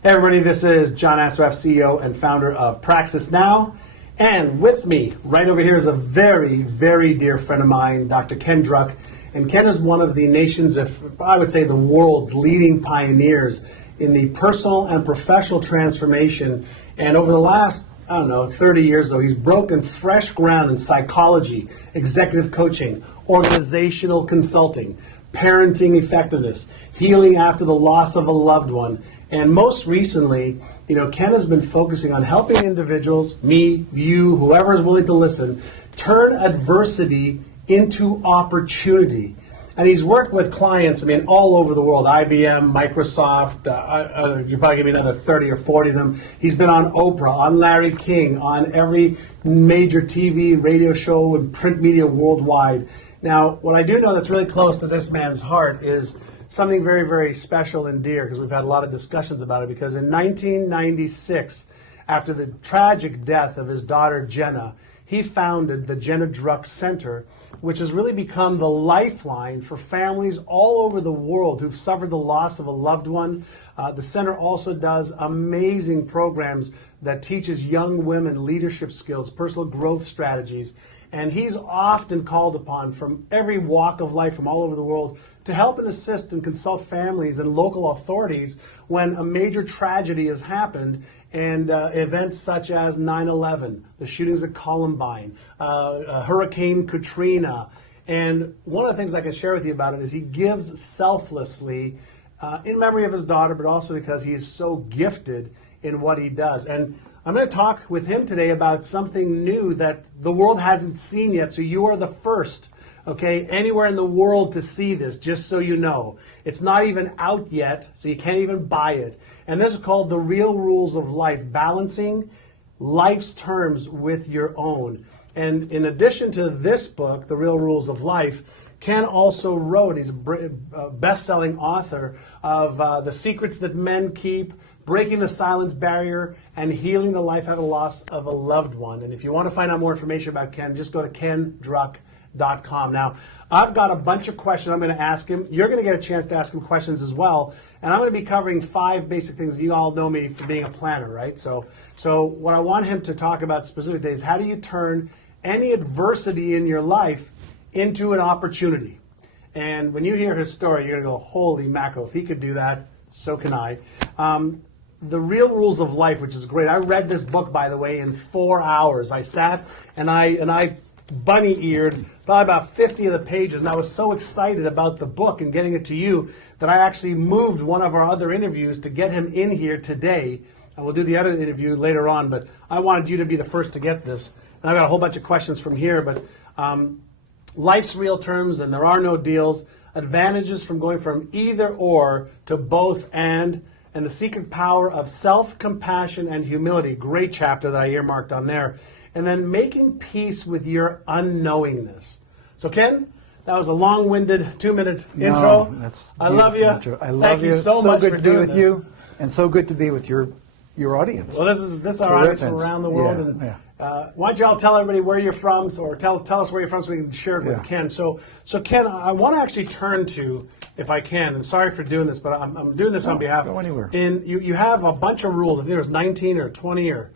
Hey everybody, this is John Assaraf, CEO and founder of Praxis Now. And with me, right over here, is a very, very dear friend of mine, Dr. Ken Druck. And Ken is one of the nation's, if I would say the world's leading pioneers in the personal and professional transformation. And over the last, 30 years though, he's broken fresh ground in psychology, executive coaching, organizational consulting, parenting effectiveness, healing after the loss of a loved one. And most recently, Ken has been focusing on helping individuals, me, you, whoever is willing to listen, turn adversity into opportunity. And he's worked with clients, all over the world, IBM, Microsoft, you're probably going to be another 30 or 40 of them. He's been on Oprah, on Larry King, on every major TV, radio show, and print media worldwide. Now, what I do know that's really close to this man's heart is something very, very special and dear, because we've had a lot of discussions about it, because in 1996, after the tragic death of his daughter Jenna, he founded the Jenna Druck Center, which has really become the lifeline for families all over the world who've suffered the loss of a loved one. The center also does amazing programs that teaches young women leadership skills, personal growth strategies, and he's often called upon from every walk of life from all over the world to help and assist and consult families and local authorities when a major tragedy has happened, and events such as 9/11, the shootings at Columbine, Hurricane Katrina. And one of the things I can share with you about it is he gives selflessly in memory of his daughter, but also because he is so gifted in what he does. And I'm going to talk with him today about something new that the world hasn't seen yet, so you are the first, anywhere in the world to see this, just so you know. It's not even out yet, so you can't even buy it. And this is called The Real Rules of Life, Balancing Life's Terms with Your Own. And in addition to this book, The Real Rules of Life, Ken also wrote, he's a best-selling author of The Secrets That Men Keep, Breaking the Silence Barrier, and Healing the Life After the Loss of a Loved One. And if you want to find out more information about Ken, just go to kendruck.com. Now, I've got a bunch of questions I'm going to ask him. You're going to get a chance to ask him questions as well. And I'm going to be covering 5 basic things. You all know me for being a planner, right? So what I want him to talk about specifically is how do you turn any adversity in your life into an opportunity? And when you hear his story, you're going to go, holy mackerel, if he could do that, so can I. The Real Rules of Life, which is great. I read this book, by the way, in 4 hours. I sat and I bunny-eared probably about 50 of the pages, and I was so excited about the book and getting it to you that I actually moved one of our other interviews to get him in here today. And we'll do the other interview later on, but I wanted you to be the first to get this. And I've got a whole bunch of questions from here, but life's real terms, and there are no deals, advantages from going from either or to both and the secret power of self-compassion and humility. Great chapter that I earmarked on there. And then making peace with your unknowingness. So Ken, that was a long-winded 2-minute intro. That's I love you. I love you. So much good for to be doing with this. you, and so good to be with your audience. Well, this is our audience from around the world. Why don't you all tell everybody where you're from, or tell us where you're from so we can share it with Ken. So Ken, I want to actually turn to, if I can, and sorry for doing this, but I'm doing this on behalf. Go anywhere. You have a bunch of rules. I think there's 19 or 20 or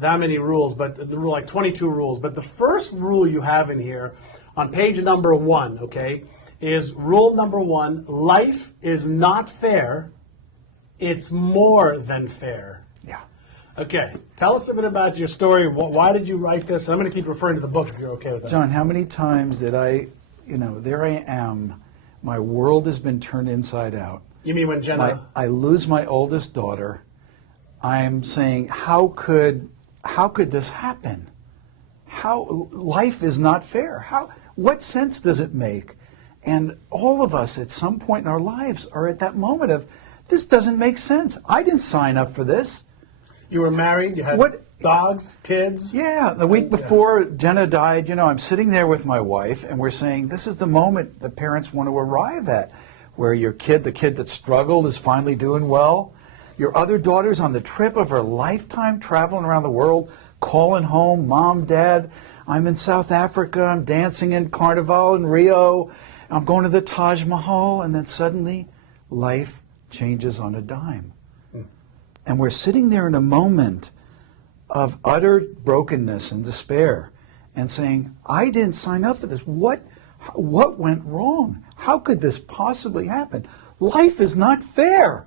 that many rules, but the rule like 22 rules. But the first rule you have in here on page number 1, is rule number 1: life is not fair. It's more than fair. Yeah. Okay. Tell us a bit about your story. Why did you write this? I'm going to keep referring to the book if you're okay with that. John, how many times did there I am, my world has been turned inside out. You mean when Jenna... I lose my oldest daughter. I'm saying, how could this happen? Life is not fair. What sense does it make? And all of us at some point in our lives are at that moment of, this doesn't make sense. I didn't sign up for this. You were married, you had dogs, kids. Yeah, the week before Jenna died, I'm sitting there with my wife, and we're saying, this is the moment the parents want to arrive at, where the kid that struggled is finally doing well. Your other daughter's on the trip of her lifetime, traveling around the world, calling home, Mom, Dad, I'm in South Africa, I'm dancing in Carnival in Rio, I'm going to the Taj Mahal, and then suddenly life changes on a dime. And we're sitting there in a moment of utter brokenness and despair and saying, I didn't sign up for this. What went wrong? How could this possibly happen? Life is not fair.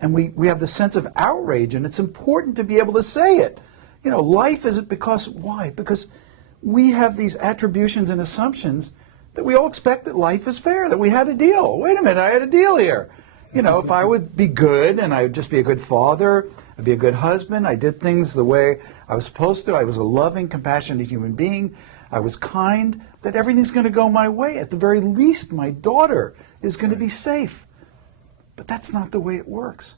And we have this sense of outrage, and it's important to be able to say it. You know, life is because, why? Because we have these attributions and assumptions that we all expect that life is fair, that we had a deal. Wait a minute, I had a deal here. You know, if I would be good and I would just be a good father, I'd be a good husband, I did things the way I was supposed to, I was a loving, compassionate human being, I was kind, that everything's going to go my way. At the very least, my daughter is going to be safe. But that's not the way it works.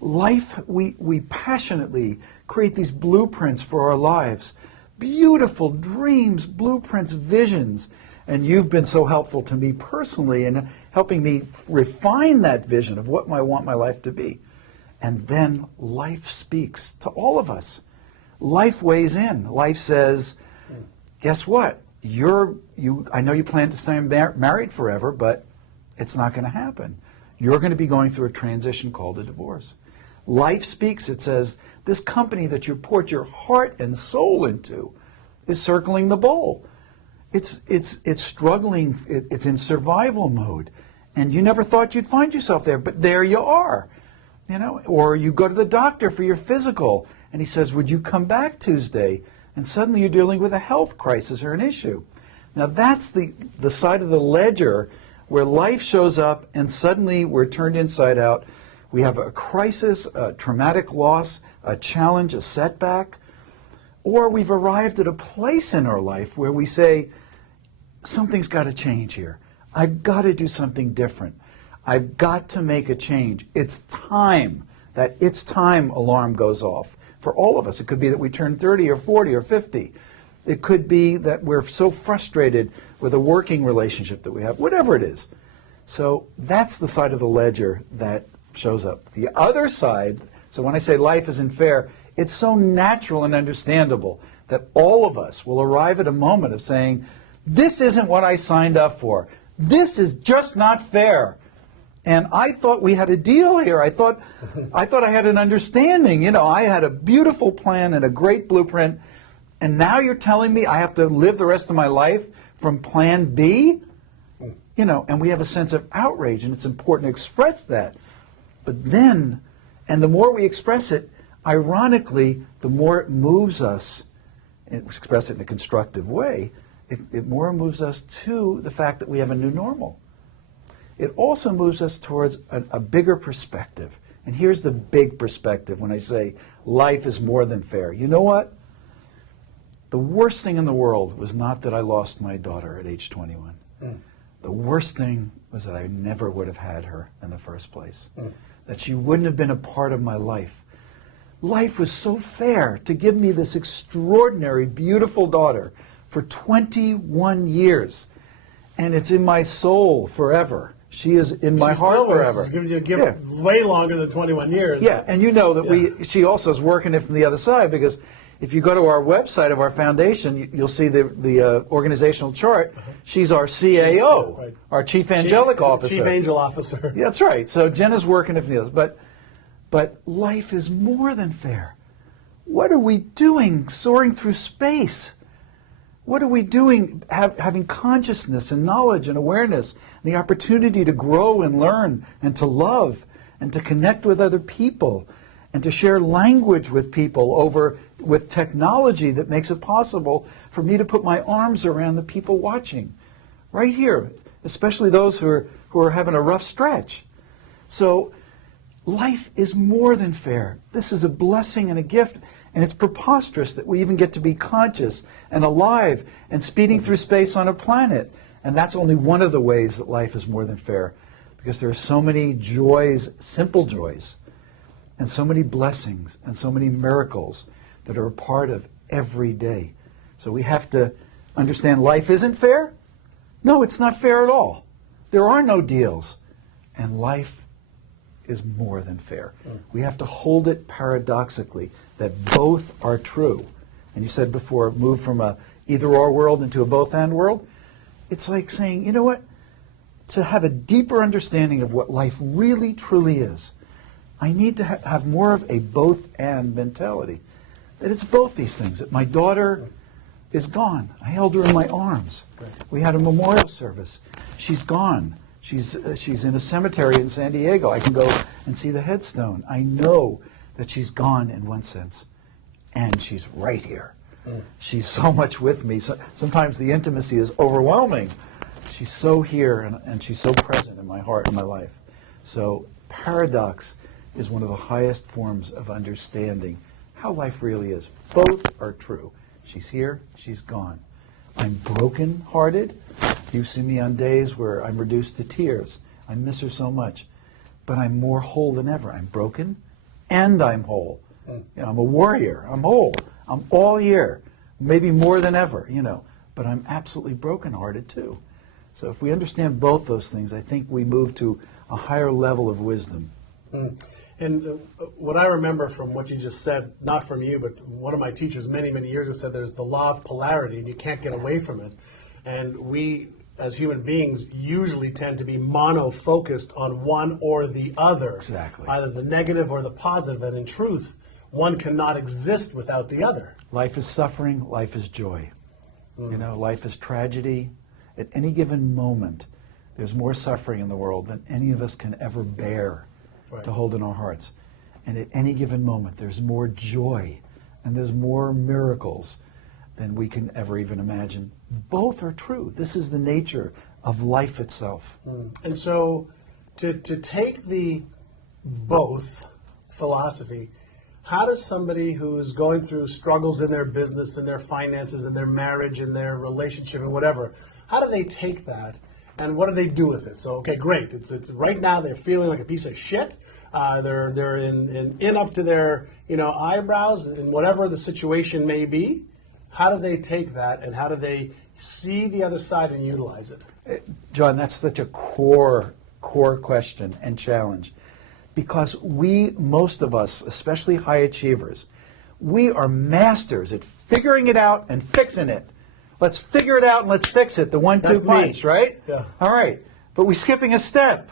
Life, we passionately create these blueprints for our lives. Beautiful dreams, blueprints, visions. And you've been so helpful to me personally in helping me refine that vision of what I want my life to be. And then life speaks to all of us. Life weighs in. Life says, guess what? I know you plan to stay married forever, but it's not going to happen. You're going to be going through a transition called a divorce. Life speaks. It says, this company that you poured your heart and soul into is circling the bowl. It's struggling. It's in survival mode. And you never thought you'd find yourself there, but there you are. You know, or you go to the doctor for your physical, and he says, would you come back Tuesday? And suddenly you're dealing with a health crisis or an issue. Now that's the side of the ledger where life shows up and suddenly we're turned inside out. We have a crisis, a traumatic loss, a challenge, a setback, or we've arrived at a place in our life where we say, something's got to change here. I've got to do something different. I've got to make a change. It's time. That it's time alarm goes off for all of us. It could be that we turn 30 or 40 or 50. It could be that we're so frustrated with a working relationship that we have, whatever it is. So that's the side of the ledger that shows up. The other side, so when I say life isn't fair, it's so natural and understandable that all of us will arrive at a moment of saying, this isn't what I signed up for. This is just not fair. And I thought we had a deal here. I thought I had an understanding. You know, I had a beautiful plan and a great blueprint. And now you're telling me I have to live the rest of my life from plan B? You know, and we have a sense of outrage, and it's important to express that. But then, and the more we express it, ironically, the more it moves us, and express it in a constructive way, it more moves us to the fact that we have a new normal. It also moves us towards a bigger perspective. And here's the big perspective when I say life is more than fair. You know what? The worst thing in the world was not that I lost my daughter at age 21. The worst thing was that I never would have had her in the first place. That she wouldn't have been a part of my life. Life was so fair to give me this extraordinary, beautiful daughter for 21 years. And it's in my soul forever. She is in my heart forever. You give way longer than 21 years. Yeah, and you know that she also is working it from the other side, because if you go to our website of our foundation, you'll see the organizational chart. She's our CAO, our Chief Angelic Officer. Chief Angel Officer. Yeah, that's right. So Jenna's working it from the others. But life is more than fair. What are we doing soaring through space? What are we doing having consciousness and knowledge and awareness and the opportunity to grow and learn and to love and to connect with other people and to share language with people with technology that makes it possible for me to put my arms around the people watching right here, especially those who are having a rough stretch. So life is more than fair. This is a blessing and a gift. And it's preposterous that we even get to be conscious and alive and speeding through space on a planet. And that's only one of the ways that life is more than fair, because there are so many joys, simple joys, and so many blessings and so many miracles that are a part of every day. So we have to understand life isn't fair. No, it's not fair at all. There are no deals. And life is more than fair. We have to hold it paradoxically, that both are true. And you said before, move from a either-or world into a both-and world. It's like saying, you know what? To have a deeper understanding of what life really, truly is, I need to have more of a both and mentality. That it's both these things. That my daughter is gone. I held her in my arms. Right. We had a memorial service. She's gone. She's in a cemetery in San Diego. I can go and see the headstone. I know that she's gone in one sense, and she's right here. She's so much with me. So, sometimes the intimacy is overwhelming. She's so here, and she's so present in my heart and my life. So paradox is one of the highest forms of understanding how life really is. Both are true. She's here, she's gone. I'm broken-hearted. You've seen me on days where I'm reduced to tears. I miss her so much. But I'm more whole than ever. I'm broken, and I'm whole. You know, I'm a warrior. I'm whole. I'm all here, maybe more than ever, you know. But I'm absolutely broken-hearted, too. So if we understand both those things, I think we move to a higher level of wisdom. And what I remember from what you just said, not from you, but one of my teachers many, many years ago said there's the law of polarity, and you can't get away from it. And we, as human beings, usually tend to be mono-focused on one or the other. Exactly. Either the negative or the positive, and in truth, one cannot exist without the other. Life is suffering, life is joy. You know, life is tragedy. At any given moment, there's more suffering in the world than any of us can ever bear to hold in our hearts. And at any given moment, there's more joy and there's more miracles than we can ever even imagine. Both are true. This is the nature of life itself. And so to take the both philosophy, how does somebody who's going through struggles in their business, in their finances, in their marriage, in their relationship, and whatever, how do they take that and what do they do with it? So, okay, great. It's right now they're feeling like a piece of shit. They're in up to their eyebrows in whatever the situation may be. How do they take that and how do they see the other side and utilize it? John, that's such a core question and challenge. Because most of us, especially high achievers, we are masters at figuring it out and fixing it. Let's figure it out and let's fix it. The 1-2 punch, right? Yeah. All right. But we're skipping a step.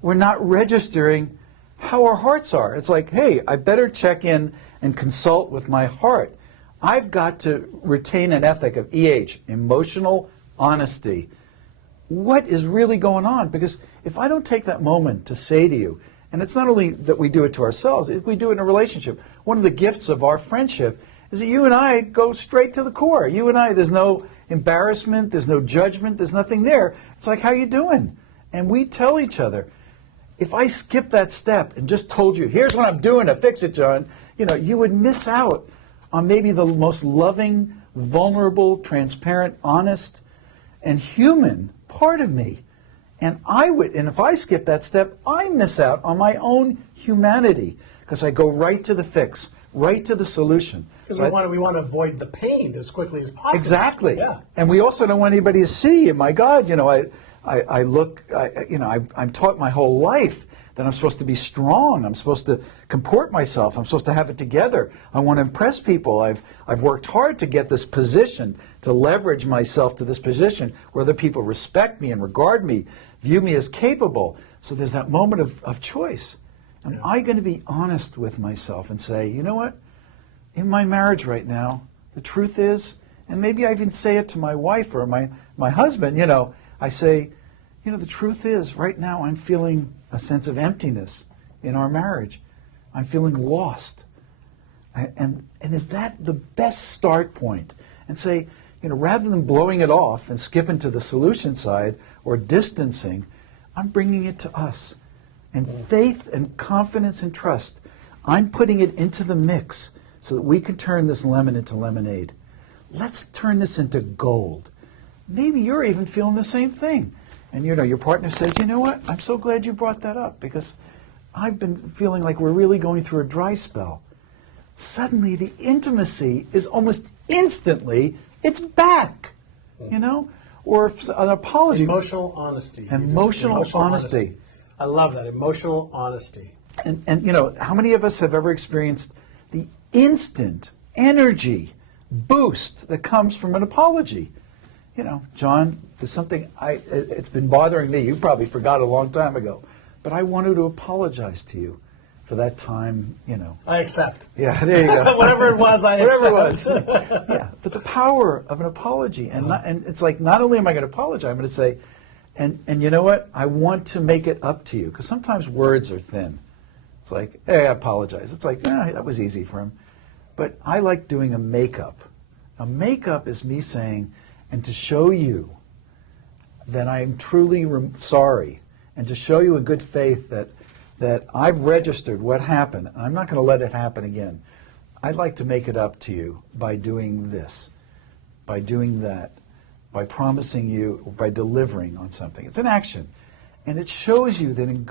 We're not registering how our hearts are. It's like, hey, I better check in and consult with my heart. I've got to retain an ethic of emotional honesty. What is really going on? Because if I don't take that moment to say to you, and it's not only that we do it to ourselves, we do it in a relationship. One of the gifts of our friendship is that you and I go straight to the core. You and I, there's no embarrassment, there's no judgment, there's nothing there. It's like, how you doing? And we tell each other. If I skip that step and just told you, here's what I'm doing to fix it, John, you would miss out on maybe the most loving, vulnerable, transparent, honest, and human part of me. And if I skip that step, I miss out on my own humanity because I go right to the fix, right to the solution. Because we want to avoid the pain as quickly as possible. Exactly. Yeah. And we also don't want anybody to see. And my God, I'm taught my whole life that I'm supposed to be strong. I'm supposed to comport myself. I'm supposed to have it together. I want to impress people. I've worked hard to get this position, to leverage myself to this position where other people respect me and regard me, view me as capable. So there's that moment of choice. Am I going to be honest with myself and say, you know what? In my marriage right now, the truth is, and maybe I even say it to my wife or my husband, I say, the truth is, right now I'm feeling a sense of emptiness in our marriage. I'm feeling lost. And is that the best start point? And say, rather than blowing it off and skipping to the solution side or distancing, I'm bringing it to us. And faith and confidence and trust, I'm putting it into the mix so that we can turn this lemon into lemonade. Let's turn this into gold. Maybe you're even feeling the same thing. And your partner says, you know what, I'm so glad you brought that up because I've been feeling like we're really going through a dry spell. Suddenly the intimacy is almost instantly, it's back, Or if an apology. Emotional honesty. Emotional honesty. I love that, emotional honesty. And how many of us have ever experienced the instant energy boost that comes from an apology? John, there's something it's been bothering me. You probably forgot a long time ago. But I wanted to apologize to you for that time, you know. I accept. Yeah, there you go. Whatever it was, I Whatever accept. it was. Yeah, but the power of an apology, and it's like, not only am I going to apologize, I'm going to say, and you know what? I want to make it up to you, because sometimes words are thin. It's like, hey, I apologize. It's like, that was easy for him. But I like doing a makeup. A makeup is me saying, and to show you that I am truly sorry, and to show you in good faith that I've registered what happened, and I'm not going to let it happen again. I'd like to make it up to you by doing this, by doing that, by promising you, by delivering on something. It's an action. And it shows you that in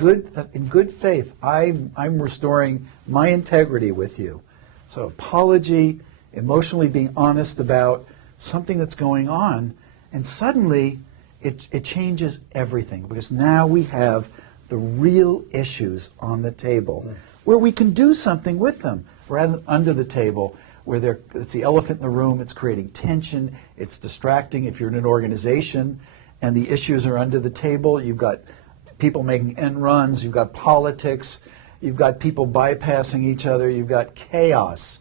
good faith, I'm restoring my integrity with you. So apology, emotionally being honest about something that's going on, and suddenly it changes everything, because now we have the real issues on the table where we can do something with them, rather than under the table where it's the elephant in the room, it's creating tension, it's distracting. If you're in an organization and the issues are under the table, you've got people making end runs, you've got politics, you've got people bypassing each other, you've got chaos,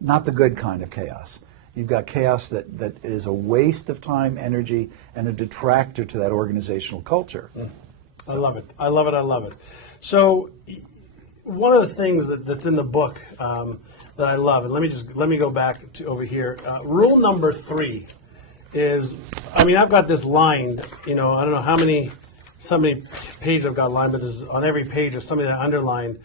not the good kind of chaos. You've got chaos that is a waste of time, energy, and a detractor to that organizational culture. I love it. I love it. I love it. So one of the things that's in the book that I love, and let me go back to over here. Rule number 3 is, I've got this lined, I don't know how many pages I've got lined, but there's, on every page is something that I underlined.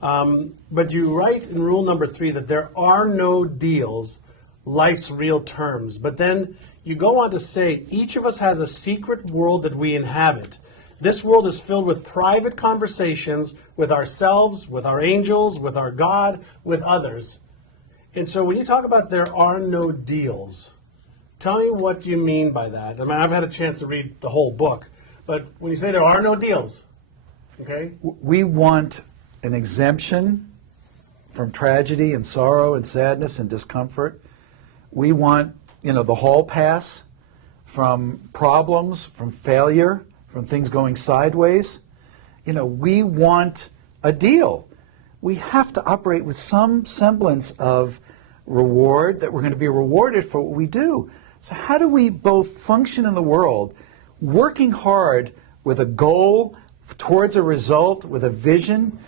But you write in rule number 3 that there are no deals, life's real terms. But then you go on to say, each of us has a secret world that we inhabit. This world is filled with private conversations with ourselves, with our angels, with our God, with others. And so when you talk about there are no deals, tell me what you mean by that. I've had a chance to read the whole book, but when you say there are no deals, okay? We want an exemption from tragedy and sorrow and sadness and discomfort. We want, the hall pass from problems, from failure, from things going sideways. We want a deal. We have to operate with some semblance of reward, that we're going to be rewarded for what we do. So how do we both function in the world, working hard with a goal towards a result, with a vision,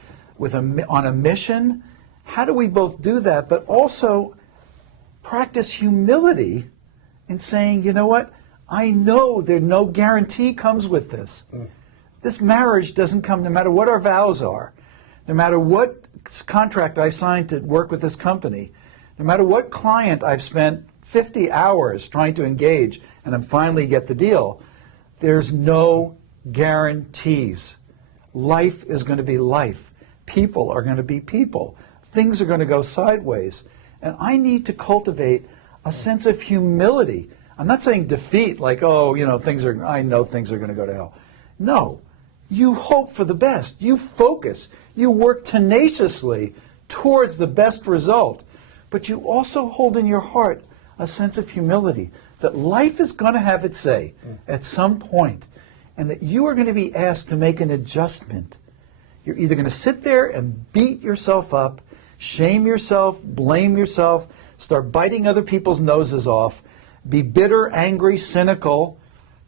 on a mission? How do we both do that, but also practice humility in saying, you know what, I know no guarantee comes with this. This marriage doesn't come no matter what our vows are, no matter what contract I signed to work with this company, no matter what client I've spent 50 hours trying to engage and I'm finally get the deal. There's no guarantees. Life is going to be life. People are going to be people. Things are going to go sideways. And I need to cultivate a sense of humility. I'm not saying defeat, like, I know things are going to go to hell. No. You hope for the best. You focus. You work tenaciously towards the best result. But you also hold in your heart a sense of humility, that life is going to have its say at some point, and that you are going to be asked to make an adjustment. You're either going to sit there and beat yourself up, shame yourself, blame yourself, start biting other people's noses off, be bitter, angry, cynical,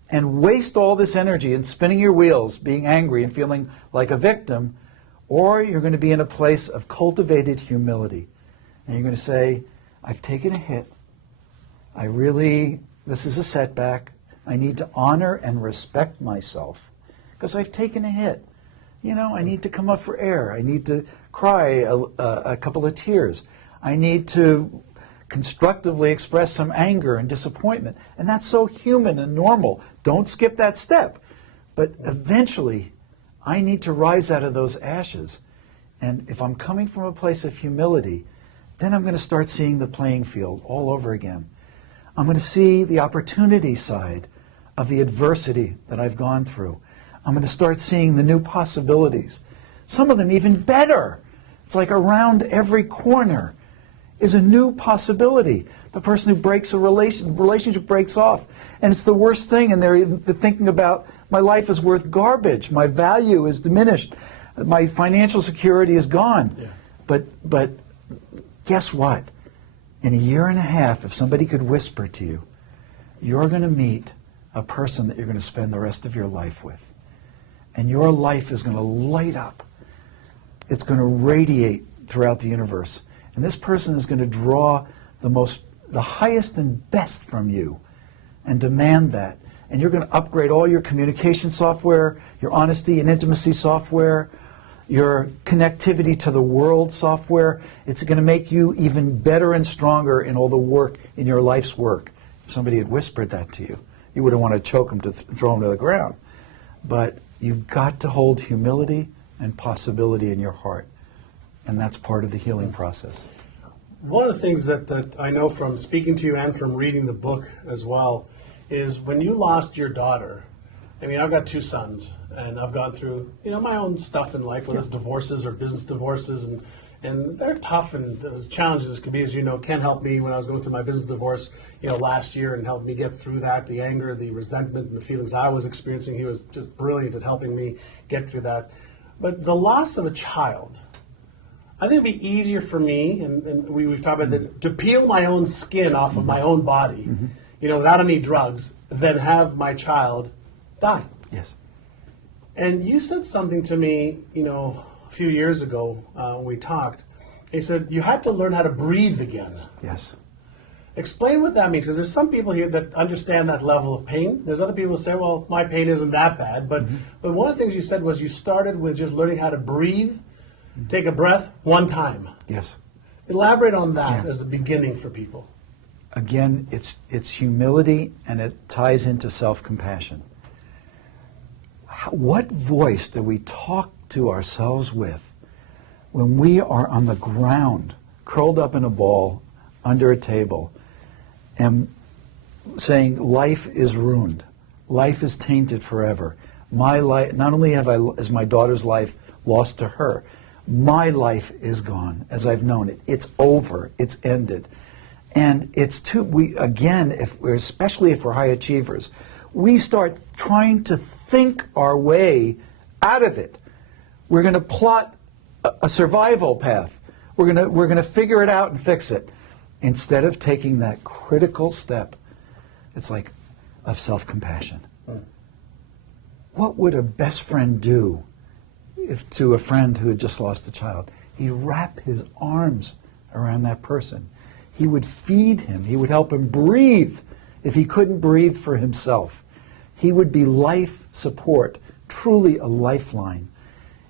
and waste all this energy in spinning your wheels, being angry and feeling like a victim, or you're going to be in a place of cultivated humility. And you're going to say, I've taken a hit. This is a setback. I need to honor and respect myself because I've taken a hit. I need to come up for air. I need to cry a couple of tears. I need to constructively express some anger and disappointment. And that's so human and normal. Don't skip that step. But eventually, I need to rise out of those ashes. And if I'm coming from a place of humility, then I'm going to start seeing the playing field all over again. I'm going to see the opportunity side of the adversity that I've gone through. I'm going to start seeing the new possibilities. Some of them even better. It's like around every corner is a new possibility. The person who breaks a relationship breaks off, and it's the worst thing, and they're thinking about, my life is worth garbage, my value is diminished, My financial security is gone. Yeah. But guess what? In a year and a half, if somebody could whisper to you, you're going to meet a person that you're going to spend the rest of your life with. And your life is going to light up. It's going to radiate throughout the universe. And this person is going to draw the highest and best from you and demand that. And you're going to upgrade all your communication software, your honesty and intimacy software, your connectivity to the world software. It's going to make you even better and stronger in all the work, in your life's work. If somebody had whispered that to you, you wouldn't want to choke them to throw them to the ground. But you've got to hold humility and possibility in your heart. And that's part of the healing process. One of the things that I know from speaking to you and from reading the book as well is when you lost your daughter. I mean, I've got 2 sons, and I've gone through, my own stuff in life, whether it's divorces or business divorces, and they're tough and as challenging as can be. As you know, Ken helped me when I was going through my business divorce, last year, and helped me get through that, the anger, the resentment, and the feelings I was experiencing. He was just brilliant at helping me get through that. But the loss of a child, I think it'd be easier for me, and we've talked about that, to peel my own skin off of my own body, without any drugs, than have my child die. Yes. And you said something to me, a few years ago when we talked. You said you had to learn how to breathe again. Yes. Explain what that means, because there's some people here that understand that level of pain. There's other people who say, well, my pain isn't that bad. But one of the things you said was you started with just learning how to breathe, take a breath one time. Yes. Elaborate on that as the beginning for people. Again, it's humility, and it ties into self-compassion. What voice do we talk to ourselves with when we are on the ground, curled up in a ball under a table, and saying life is ruined, life is tainted forever? My life, not only is my daughter's life lost to her, my life is gone as I've known it. It's over. It's ended. And especially if we're high achievers, we start trying to think our way out of it. We're going to plot a survival path. We're going to figure it out and fix it, instead of taking that critical step. It's like of self-compassion. What would a best friend do to a friend who had just lost a child? He'd wrap his arms around that person. He would feed him. He would help him breathe if he couldn't breathe for himself. He would be life support, truly a lifeline.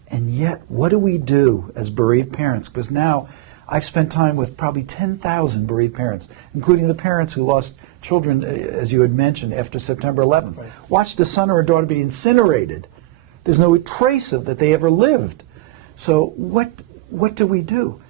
And yet, what do we do as bereaved parents? Because now I've spent time with probably 10,000 bereaved parents, including the parents who lost children, as you had mentioned, after September 11th. Right. Watched a son or a daughter be incinerated. There's no trace of that they ever lived. So what do?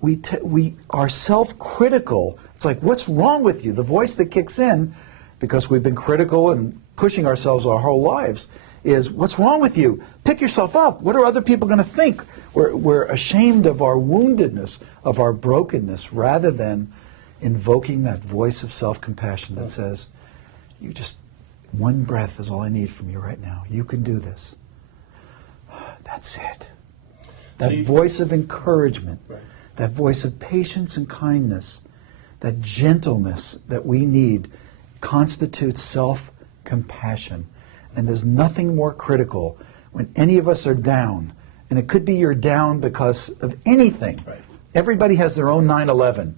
We are self-critical. It's like, what's wrong with you? The voice that kicks in, because we've been critical and pushing ourselves our whole lives, is, what's wrong with you? Pick yourself up. What are other people going to think? We're ashamed of our woundedness, of our brokenness, rather than invoking that voice of self-compassion that says, one breath is all I need from you right now. You can do this. That's it. That voice of encouragement, right. That voice of patience and kindness, that gentleness that we need constitutes self-compassion. And there's nothing more critical when any of us are down. And it could be you're down because of anything. Right. Everybody has their own 9/11.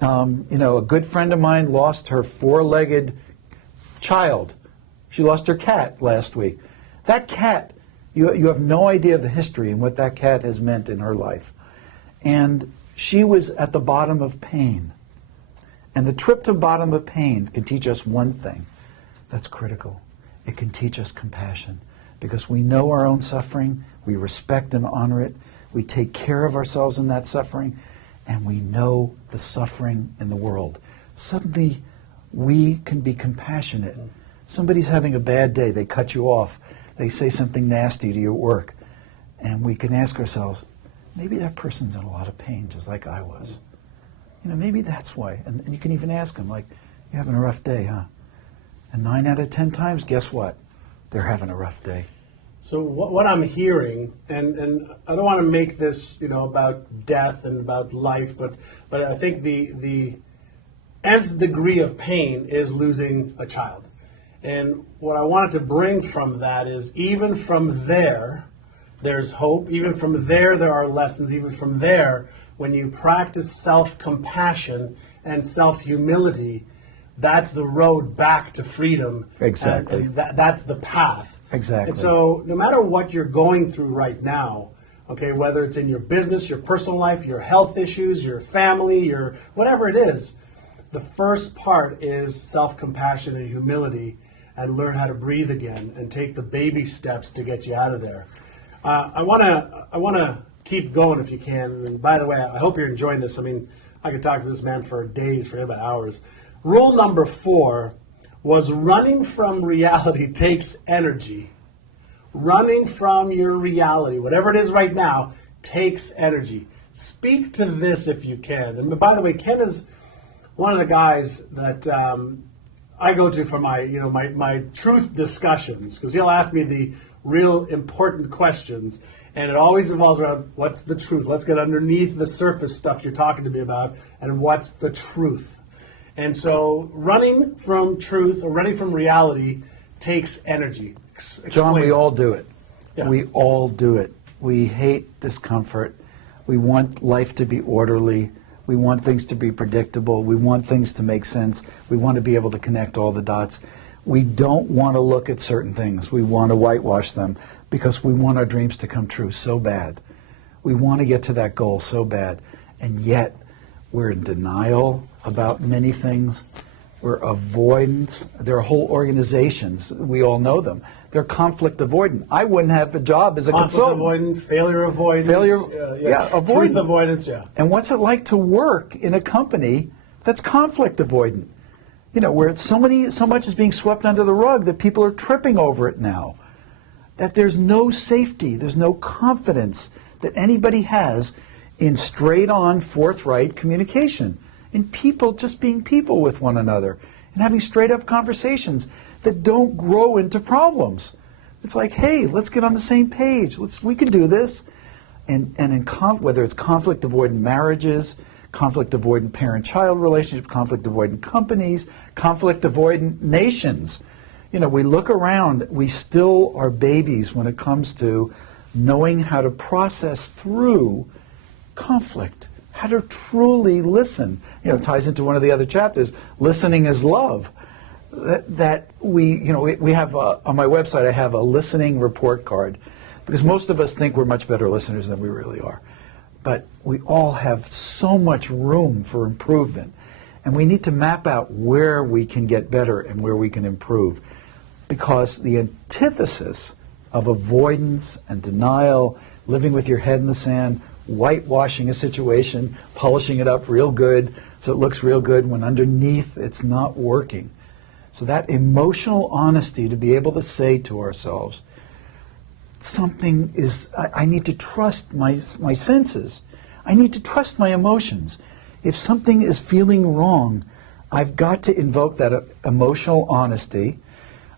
A good friend of mine lost her 4-legged child. She lost her cat last week. That cat, you have no idea of the history and what that cat has meant in her life. And she was at the bottom of pain. And the trip to the bottom of pain can teach us one thing that's critical. It can teach us compassion, because we know our own suffering, we respect and honor it, we take care of ourselves in that suffering, and we know the suffering in the world. Suddenly, we can be compassionate. Somebody's having a bad day, they cut you off, they say something nasty to you at work, and we can ask ourselves, maybe that person's in a lot of pain, just like I was. Maybe that's why. And you can even ask them, like, you're having a rough day, huh? And 9 out of 10 times, guess what? They're having a rough day. So what I'm hearing, and I don't want to make this, about death and about life, but I think the nth degree of pain is losing a child. And what I wanted to bring from that is even from there, there's hope. Even from there are lessons. Even from there, when you practice self-compassion and self-humility, that's the road back to freedom. Exactly. And that's the path. Exactly. And so no matter what you're going through right now, okay, whether it's in your business, your personal life, your health issues, your family, your whatever it is, the first part is self-compassion and humility, and learn how to breathe again and take the baby steps to get you out of there. I want to keep going if you can. And by the way, I hope you're enjoying this. I mean, I could talk to this man for days, for about hours. Rule number 4 was running from reality takes energy. Running from your reality, whatever it is right now, takes energy. Speak to this if you can. And by the way, Ken is one of the guys that I go to for my truth discussions, because he'll ask me the real important questions, and it always involves around what's the truth. Let's get underneath the surface stuff you're talking to me about, and what's the truth. And so running from truth or running from reality takes energy. John, we all do it. Yeah. We all do it. We hate discomfort. We want life to be orderly. We want things to be predictable. We want things to make sense. We want to be able to connect all the dots. We don't want to look at certain things. We want to whitewash them because we want our dreams to come true so bad. We want to get to that goal so bad. And yet, we're in denial about many things. We're avoidance. There are whole organizations. We all know them. They're conflict avoidant. I wouldn't have a job as a consultant. Conflict avoidant, failure avoidance. Avoidant. Truth avoidance, yeah. And what's it like to work in a company that's conflict avoidant? Where it's so much is being swept under the rug that people are tripping over it now. That there's no safety, there's no confidence that anybody has in straight-on, forthright communication, in people just being people with one another, and having straight-up conversations that don't grow into problems. It's like, hey, let's get on the same page. We can do this. And whether it's conflict-avoidant marriages, conflict-avoidant parent-child relationships, conflict-avoidant companies, conflict-avoidant nations. We look around, we still are babies when it comes to knowing how to process through conflict, how to truly listen. It ties into one of the other chapters, listening is love. That we have, on my website, I have a listening report card, because most of us think we're much better listeners than we really are. But we all have so much room for improvement, and we need to map out where we can get better and where we can improve, because the antithesis of avoidance and denial, living with your head in the sand, whitewashing a situation, polishing it up real good so it looks real good when underneath it's not working. So that emotional honesty to be able to say to ourselves, I need to trust my senses. I need to trust my emotions. If something is feeling wrong, I've got to invoke that emotional honesty.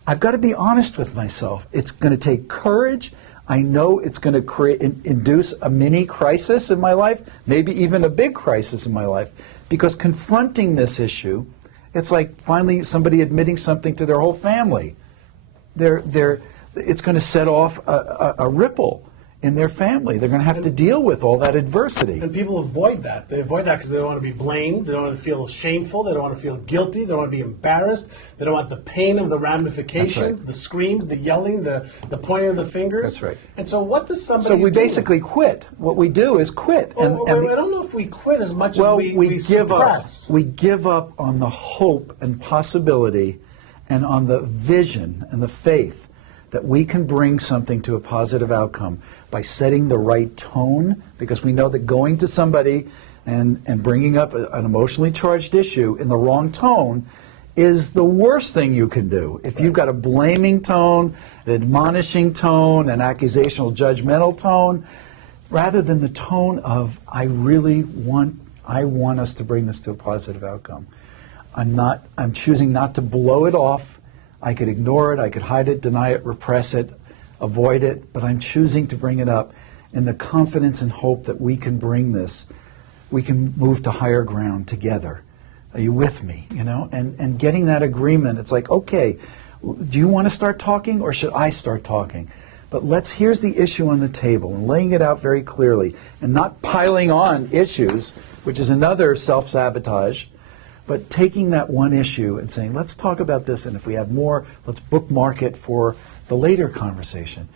I've got to be honest with myself. It's going to take courage. I know it's going to induce a mini crisis in my life, maybe even a big crisis in my life, because confronting this issue, it's like finally somebody admitting something to their whole family. It's going to set off a ripple in their family. They're going to have to deal with all that adversity. And people avoid that. They avoid that because they don't want to be blamed. They don't want to feel shameful. They don't want to feel guilty. They don't want to be embarrassed. They don't want the pain of the ramification, right. The screams, the yelling, the pointing of the fingers. That's right. And so what does somebody So we do? basically quit. What we do is quit. I don't know if we quit as much as we give suppress. up. We give up on the hope and possibility and on the vision and the faith that we can bring something to a positive outcome by setting the right tone, because we know that going to somebody and bringing up an emotionally charged issue in the wrong tone is the worst thing you can do. If you've got a blaming tone, an admonishing tone, an accusational, judgmental tone, rather than the tone of, I want us to bring this to a positive outcome. I'm choosing not to blow it off. I could ignore it, I could hide it, deny it, repress it. avoid it, but I'm choosing to bring it up in the confidence and hope that we can bring this, we can move to higher ground together. Are you with me? You know, and getting that agreement, it's like, okay, do you want to start talking or should I start talking? But here's the issue on the table and laying it out very clearly and not piling on issues, which is another self-sabotage, but taking that one issue and saying, let's talk about this, and if we have more, let's bookmark it for the later conversation.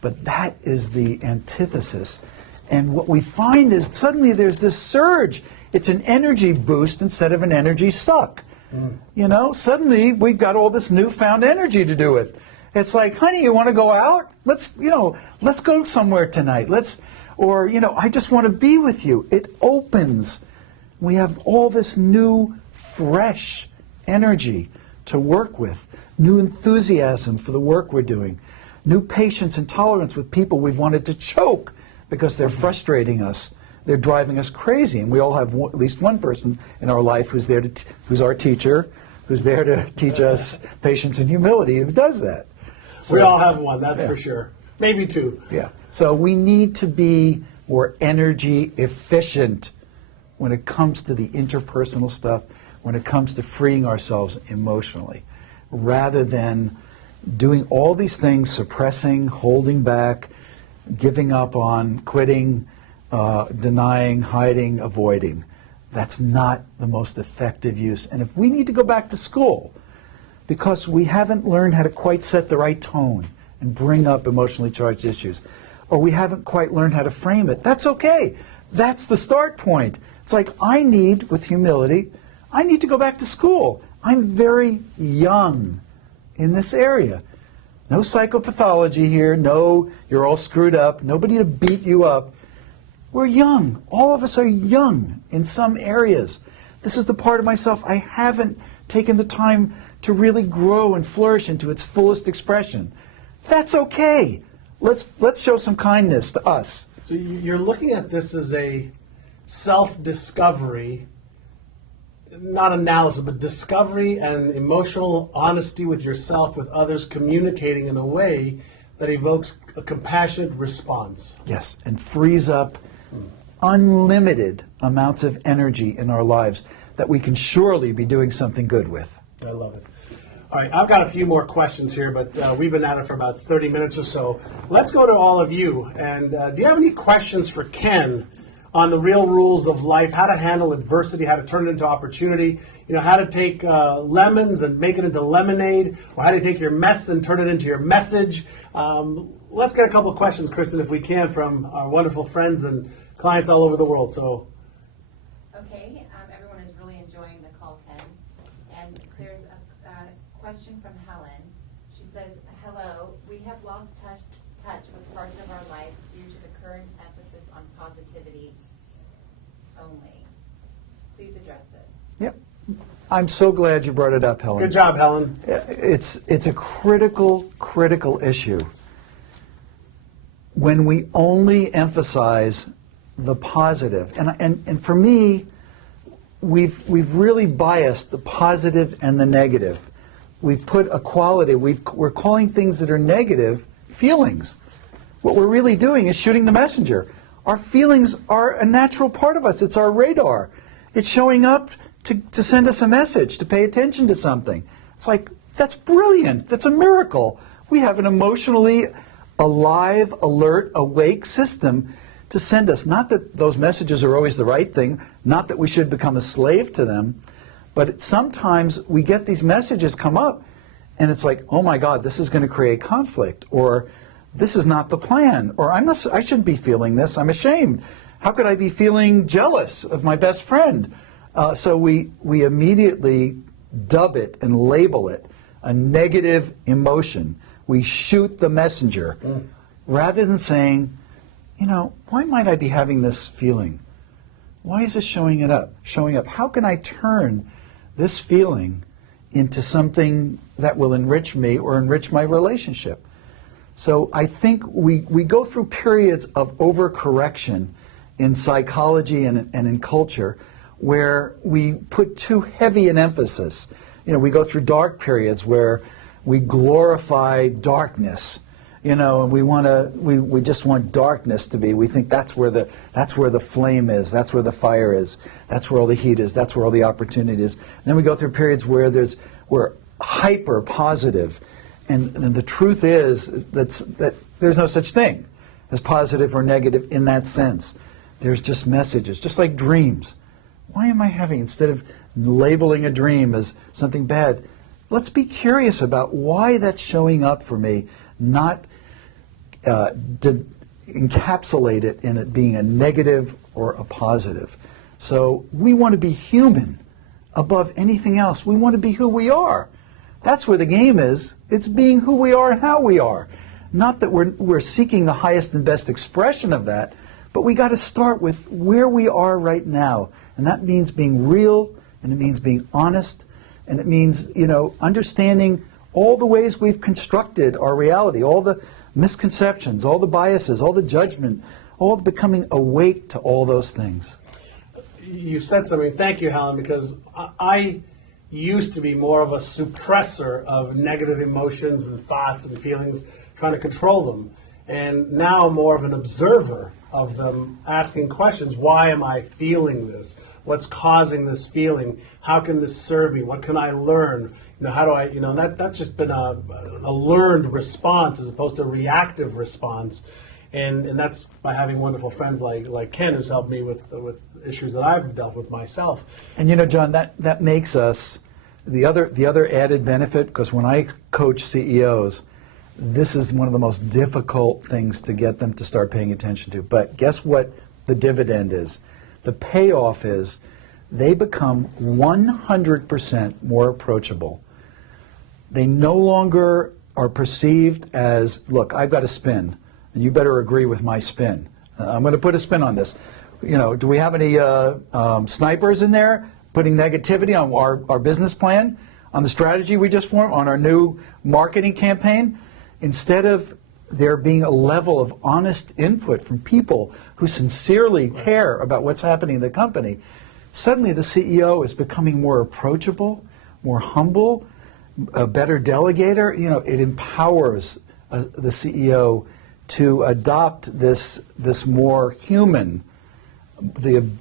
But that is the antithesis. And what we find is suddenly there's this surge. It's an energy boost instead of an energy suck. You know, suddenly we've got all this newfound energy to do with. It's like, honey, you want to go out? Let's go somewhere tonight. I just want to be with you. It opens. We have all this new, fresh energy to work with, new enthusiasm for the work we're doing, new patience and tolerance with people we've wanted to choke because they're frustrating us. They're driving us crazy, and we all have at least one person in our life who's there who's our teacher, who's there to teach us patience and humility, who does that. So, we all have one, that's for sure. Maybe two. Yeah. So we need to be more energy efficient when it comes to the interpersonal stuff, when it comes to freeing ourselves emotionally, rather than doing all these things, suppressing, holding back, giving up on, quitting, denying, hiding, avoiding. That's not the most effective use. And if we need to go back to school because we haven't learned how to quite set the right tone and bring up emotionally charged issues, or we haven't quite learned how to frame it, that's okay. That's the start point. It's like, with humility, I need to go back to school. I'm very young in this area. No psychopathology here. No, you're all screwed up. Nobody to beat you up. We're young. All of us are young in some areas. This is the part of myself I haven't taken the time to really grow and flourish into its fullest expression. That's okay. Let's show some kindness to us. So you're looking at this as a self-discovery, not analysis, but discovery and emotional honesty with yourself, with others, communicating in a way that evokes a compassionate response. Yes, and frees up unlimited amounts of energy in our lives that we can surely be doing something good with. I love it. All right, I've got a few more questions here, but we've been at it for about 30 minutes or so. Let's go to all of you. And do you have any questions for Ken on the real rules of life, how to handle adversity, how to turn it into opportunity, how to take lemons and make it into lemonade, or how to take your mess and turn it into your message? Let's get a couple of questions, Kristen, if we can, from our wonderful friends and clients all over the world. So, okay, everyone is really enjoying the call, Ken. And there's a question from Helen. She says, hello, we have lost touch with parts of our life due to the current emphasis on positivity only. Please address this. Yep. I'm so glad you brought it up, Helen. good job, Helen. It's a critical issue. When we only emphasize the positive, and for me, we've really biased the positive and the negative. We've put a quality. We're calling things that are negative feelings. What we're really doing is shooting the messenger. Our feelings are a natural part of us. It's our radar. It's showing up to send us a message, to pay attention to something. It's like, that's brilliant. That's a miracle. We have an emotionally alive, alert, awake system to send us. Not that those messages are always the right thing, not that we should become a slave to them, but sometimes we get these messages come up and it's like, oh my God, this is going to create conflict, or this is not the plan, or I shouldn't be feeling this, I'm ashamed. How could I be feeling jealous of my best friend? So we immediately dub it and label it a negative emotion. We shoot the messenger rather than saying, why might I be having this feeling? Why is this showing up? How can I turn this feeling into something that will enrich me or enrich my relationship? So I think we go through periods of overcorrection in psychology and in culture where we put too heavy an emphasis. We go through dark periods where we glorify darkness. and we just want darkness to be. We think that's where the flame is, that's where the fire is, that's where all the heat is, that's where all the opportunity is. And then we go through periods where we're hyper positive, and the truth is that there's no such thing as positive or negative in that sense. There's just messages, just like dreams. Why am I having, instead of labeling a dream as something bad, let's be curious about why that's showing up for me, not encapsulate it in it being a negative or a positive. So we want to be human above anything else. We want to be who we are. That's where the game is. It's being who we are and how we are. Not that we're seeking the highest and best expression of that, but we got to start with where we are right now. And that means being real, and it means being honest, and it means, understanding all the ways we've constructed our reality, all the misconceptions, all the biases, all the judgment, all becoming awake to all those things. You said something, thank you, Helen, because I used to be more of a suppressor of negative emotions and thoughts and feelings, trying to control them. And now I'm more of an observer of them, asking questions. Why am I feeling this? What's causing this feeling? How can this serve me? What can I learn? How do I, that's just been a learned response as opposed to a reactive response. And that's by having wonderful friends like Ken, who's helped me with issues that I've dealt with myself. And John, that makes us the other added benefit, because when I coach CEOs, this is one of the most difficult things to get them to start paying attention to. But guess what the dividend is? The payoff is they become 100% more approachable. They no longer are perceived as, look, I've got a spin, and you better agree with my spin. I'm going to put a spin on this. Do we have any snipers in there putting negativity on our business plan, on the strategy we just formed, on our new marketing campaign? Instead of there being a level of honest input from people who sincerely care about what's happening in the company, suddenly the CEO is becoming more approachable, more humble, a better delegator. It empowers the CEO to adopt this more human,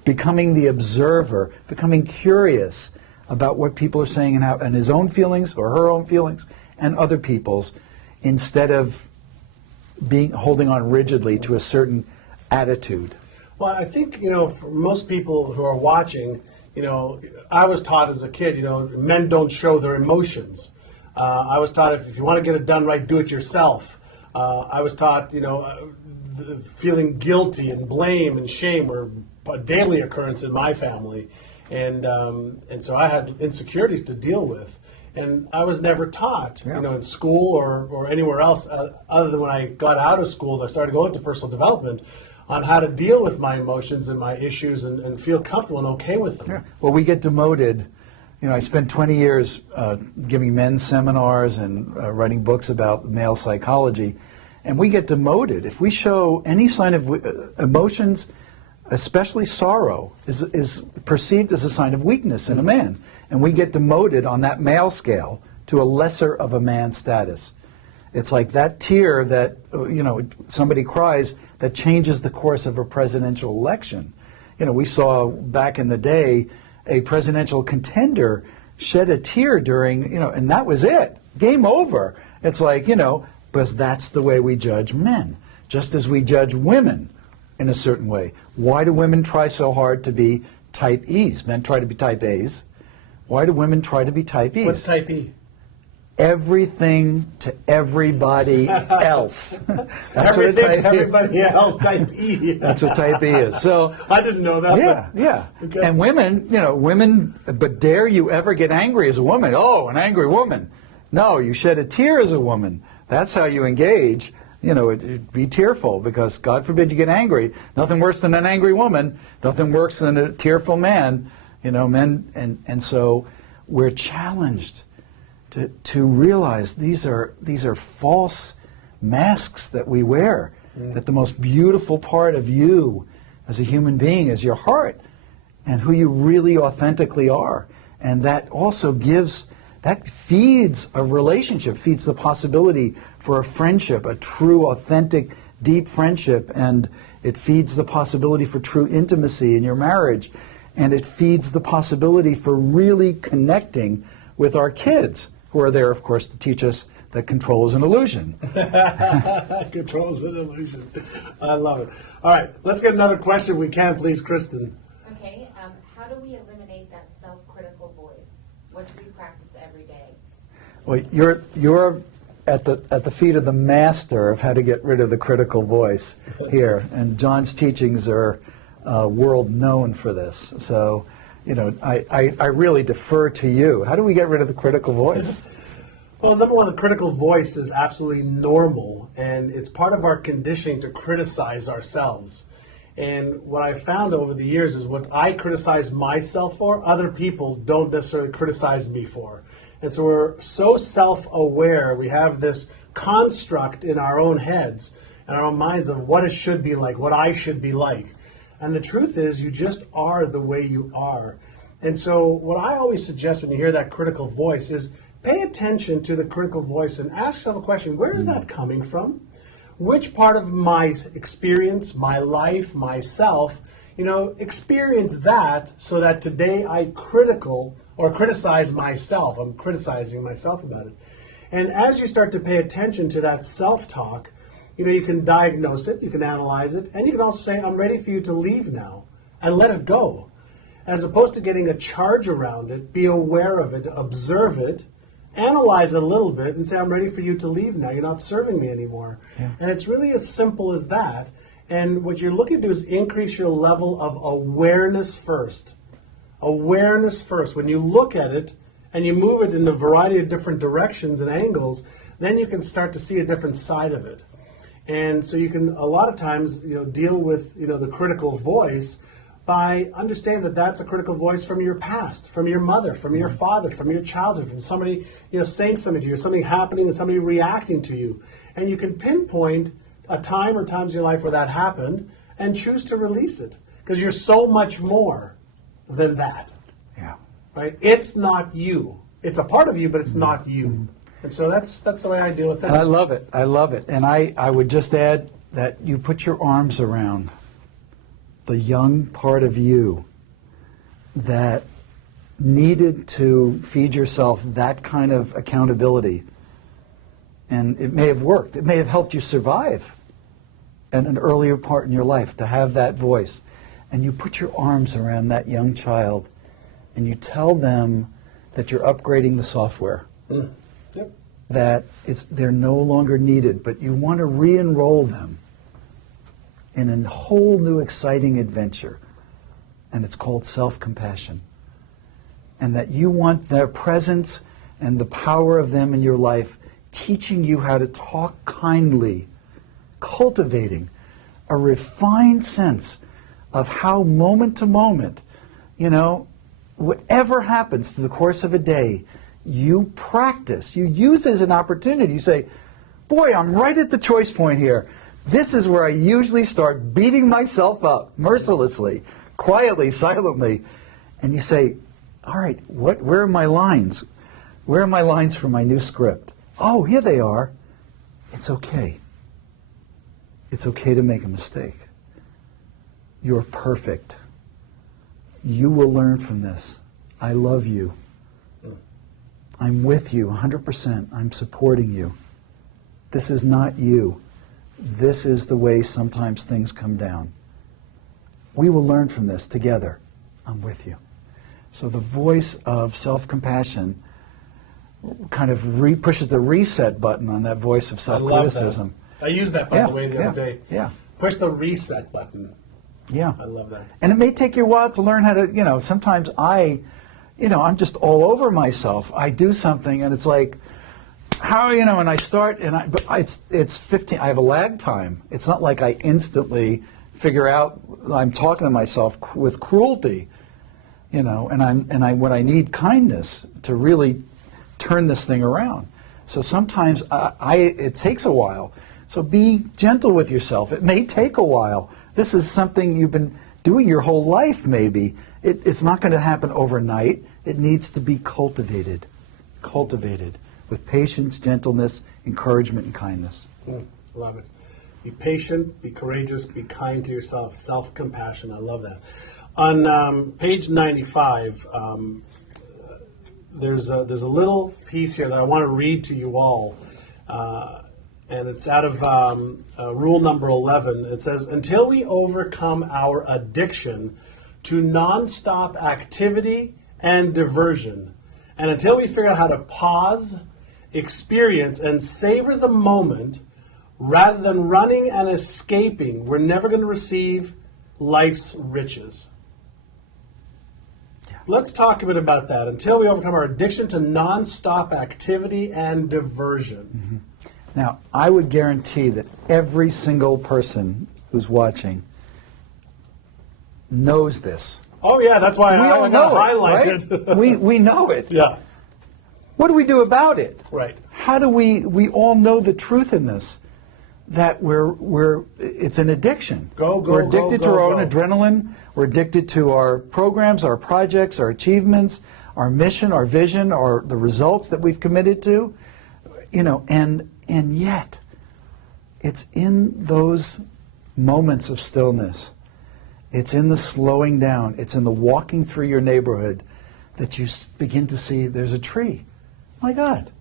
becoming the observer, becoming curious about what people are saying and his own feelings or her own feelings and other people's, instead of holding on rigidly to a certain attitude. Well, I think, for most people who are watching, I was taught as a kid, men don't show their emotions. I was taught if you want to get it done right, do it yourself. I was taught, feeling guilty and blame and shame were a daily occurrence in my family. And so I had insecurities to deal with. And I was never taught, in school or anywhere else, other than when I got out of school, I started going to personal development, on how to deal with my emotions and my issues and feel comfortable and okay with them. Yeah. Well, we get demoted. I spent 20 years giving men's seminars and writing books about male psychology, and we get demoted if we show any sign of emotions, especially sorrow, is perceived as a sign of weakness in a man. And we get demoted on that male scale to a lesser of a man status. It's like that tear that, somebody cries that changes the course of a presidential election. We saw back in the day a presidential contender shed a tear during, and that was it. Game over. It's like, because that's the way we judge men, just as we judge women in a certain way. Why do women try so hard to be type E's? Men try to be type A's. Why do women try to be type E's? What's type E? Everything to everybody else. That's Everything what a type to everybody else, type E. That's what type E is. So I didn't know that. yeah. Okay. And women, but dare you ever get angry as a woman? Oh, an angry woman. No, you shed a tear as a woman. That's how you engage. Be tearful, because God forbid you get angry. Nothing worse than an angry woman. Nothing worse than a tearful man. Men, and so we're challenged to realize these are false masks that we wear. That the most beautiful part of you as a human being is your heart and who you really authentically are. And that also gives that feeds a relationship, feeds the possibility for a friendship, a true, authentic, deep friendship, and it feeds the possibility for true intimacy in your marriage, and it feeds the possibility for really connecting with our kids, who are there, of course, to teach us that control is an illusion. Control is an illusion. I love it. All right, let's get another question if we can, please, Kristen. Okay, how do we eliminate that self-critical voice? What do we practice every day? Well, you're at the feet of the master of how to get rid of the critical voice here, and John's teachings are world known for this. So, I really defer to you. How do we get rid of the critical voice? Well, number one, the critical voice is absolutely normal, and it's part of our conditioning to criticize ourselves. And what I found over the years is what I criticize myself for, other people don't necessarily criticize me for. And so we're so self-aware, we have this construct in our own heads and our own minds of what it should be like, what I should be like. And the truth is, you just are the way you are. And so what I always suggest when you hear that critical voice is pay attention to the critical voice and ask yourself a question: where is that coming from? Which part of my experience, my life, myself, experience that so that today I criticize myself. I'm criticizing myself about it. And as you start to pay attention to that self-talk, you can diagnose it, you can analyze it, and you can also say, I'm ready for you to leave now, and let it go. As opposed to getting a charge around it, be aware of it, observe it, analyze it a little bit, and say, I'm ready for you to leave now. You're not serving me anymore. Yeah. And it's really as simple as that. And what you're looking to do is increase your level of awareness first. Awareness first. When you look at it and you move it in a variety of different directions and angles, then you can start to see a different side of it. And so you can, a lot of times, deal with, the critical voice by understanding that that's a critical voice from your past, from your mother, from your father, from your childhood, from somebody, saying something to you, something happening and somebody reacting to you. And you can pinpoint a time or times in your life where that happened and choose to release it, because you're so much more than that. Yeah. Right? It's not you. It's a part of you, but it's not you. And so that's the way I deal with that. And I love it. I love it. And I would just add that you put your arms around the young part of you that needed to feed yourself that kind of accountability. And it may have worked. It may have helped you survive at an earlier part in your life to have that voice. And you put your arms around that young child and you tell them that you're upgrading the software. Mm. Yep. That they're no longer needed, but you want to re-enroll them in a whole new exciting adventure. And it's called self-compassion. And that you want their presence and the power of them in your life teaching you how to talk kindly, cultivating a refined sense of how moment to moment, whatever happens through the course of a day, you practice, you use as an opportunity. You say, boy, I'm right at the choice point here. This is where I usually start beating myself up mercilessly, quietly, silently. And you say, all right, where are my lines? Where are my lines for my new script? Oh, here they are. It's okay. It's okay to make a mistake. You're perfect. You will learn from this. I love you. I'm with you 100%. I'm supporting you. This is not you. This is the way sometimes things come down. We will learn from this together. I'm with you. So the voice of self-compassion kind of pushes the reset button on that voice of self-criticism. I used that, by the way, the other day. Yeah. Push the reset button. Yeah. I love that. And it may take you a while to learn how to, sometimes I'm just all over myself. I do something and it's like, and I start, but it's 15, I have a lag time. It's not like I instantly figure out I'm talking to myself with cruelty, and when I need kindness to really turn this thing around. So sometimes it takes a while. So be gentle with yourself. It may take a while. This is something you've been doing your whole life, maybe. It's not going to happen overnight. It needs to be cultivated. cultivated with patience, gentleness, encouragement, and kindness. Love it. Be patient, be courageous, be kind to yourself, self-compassion. I love that. On page 95, there's a little piece here that I want to read to you all. And it's out of rule number 11. It says, until we overcome our addiction to nonstop activity and diversion, and until we figure out how to pause, experience, and savor the moment rather than running and escaping, we're never going to receive life's riches. Yeah. Let's talk a bit about that. Until we overcome our addiction to nonstop activity and diversion. Mm-hmm. Now, I would guarantee that every single person who's watching knows this. Oh, yeah, that's why we all know it, right? it. we know it. Yeah. What do we do about it? Right. How do we all know the truth in this? That it's an addiction. We're addicted to our own adrenaline. We're addicted to our programs, our projects, our achievements, our mission, our vision, or the results that we've committed to. And yet, it's in those moments of stillness, it's in the slowing down, it's in the walking through your neighborhood that you begin to see there's a tree. My God,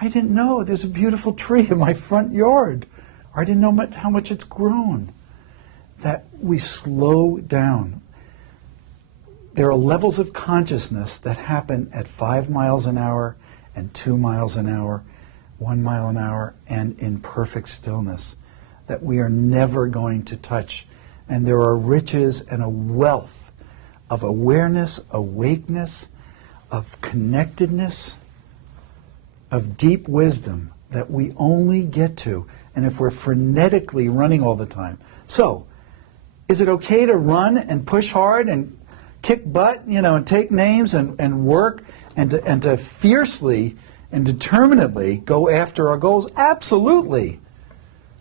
I didn't know there's a beautiful tree in my front yard. Or I didn't know how much it's grown. That we slow down. There are levels of consciousness that happen at 5 miles an hour and 2 miles an hour, 1 mile an hour, and in perfect stillness that we are never going to touch. And there are riches and a wealth of awareness, awakeness, of connectedness, of deep wisdom that we only get to, and if we're frenetically running all the time. So, is it okay to run and push hard and kick butt, and take names and work and to fiercely and determinedly go after our goals? Absolutely.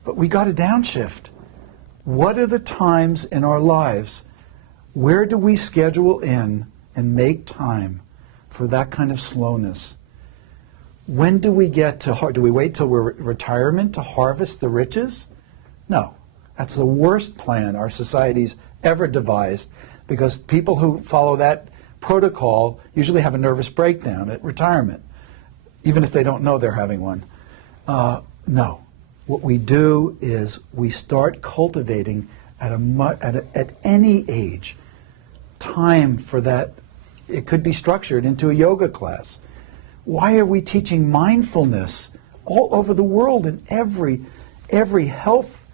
But we got to downshift. What are the times in our lives? Where do we schedule in and make time for that kind of slowness? When do we get to, do we wait till we're retirement to harvest the riches? No. That's the worst plan our society's ever devised, because people who follow that protocol usually have a nervous breakdown at retirement, even if they don't know they're having one. No. What we do is we start cultivating at any age time for that. It could be structured into a yoga class. Why are we teaching mindfulness all over the world in every health,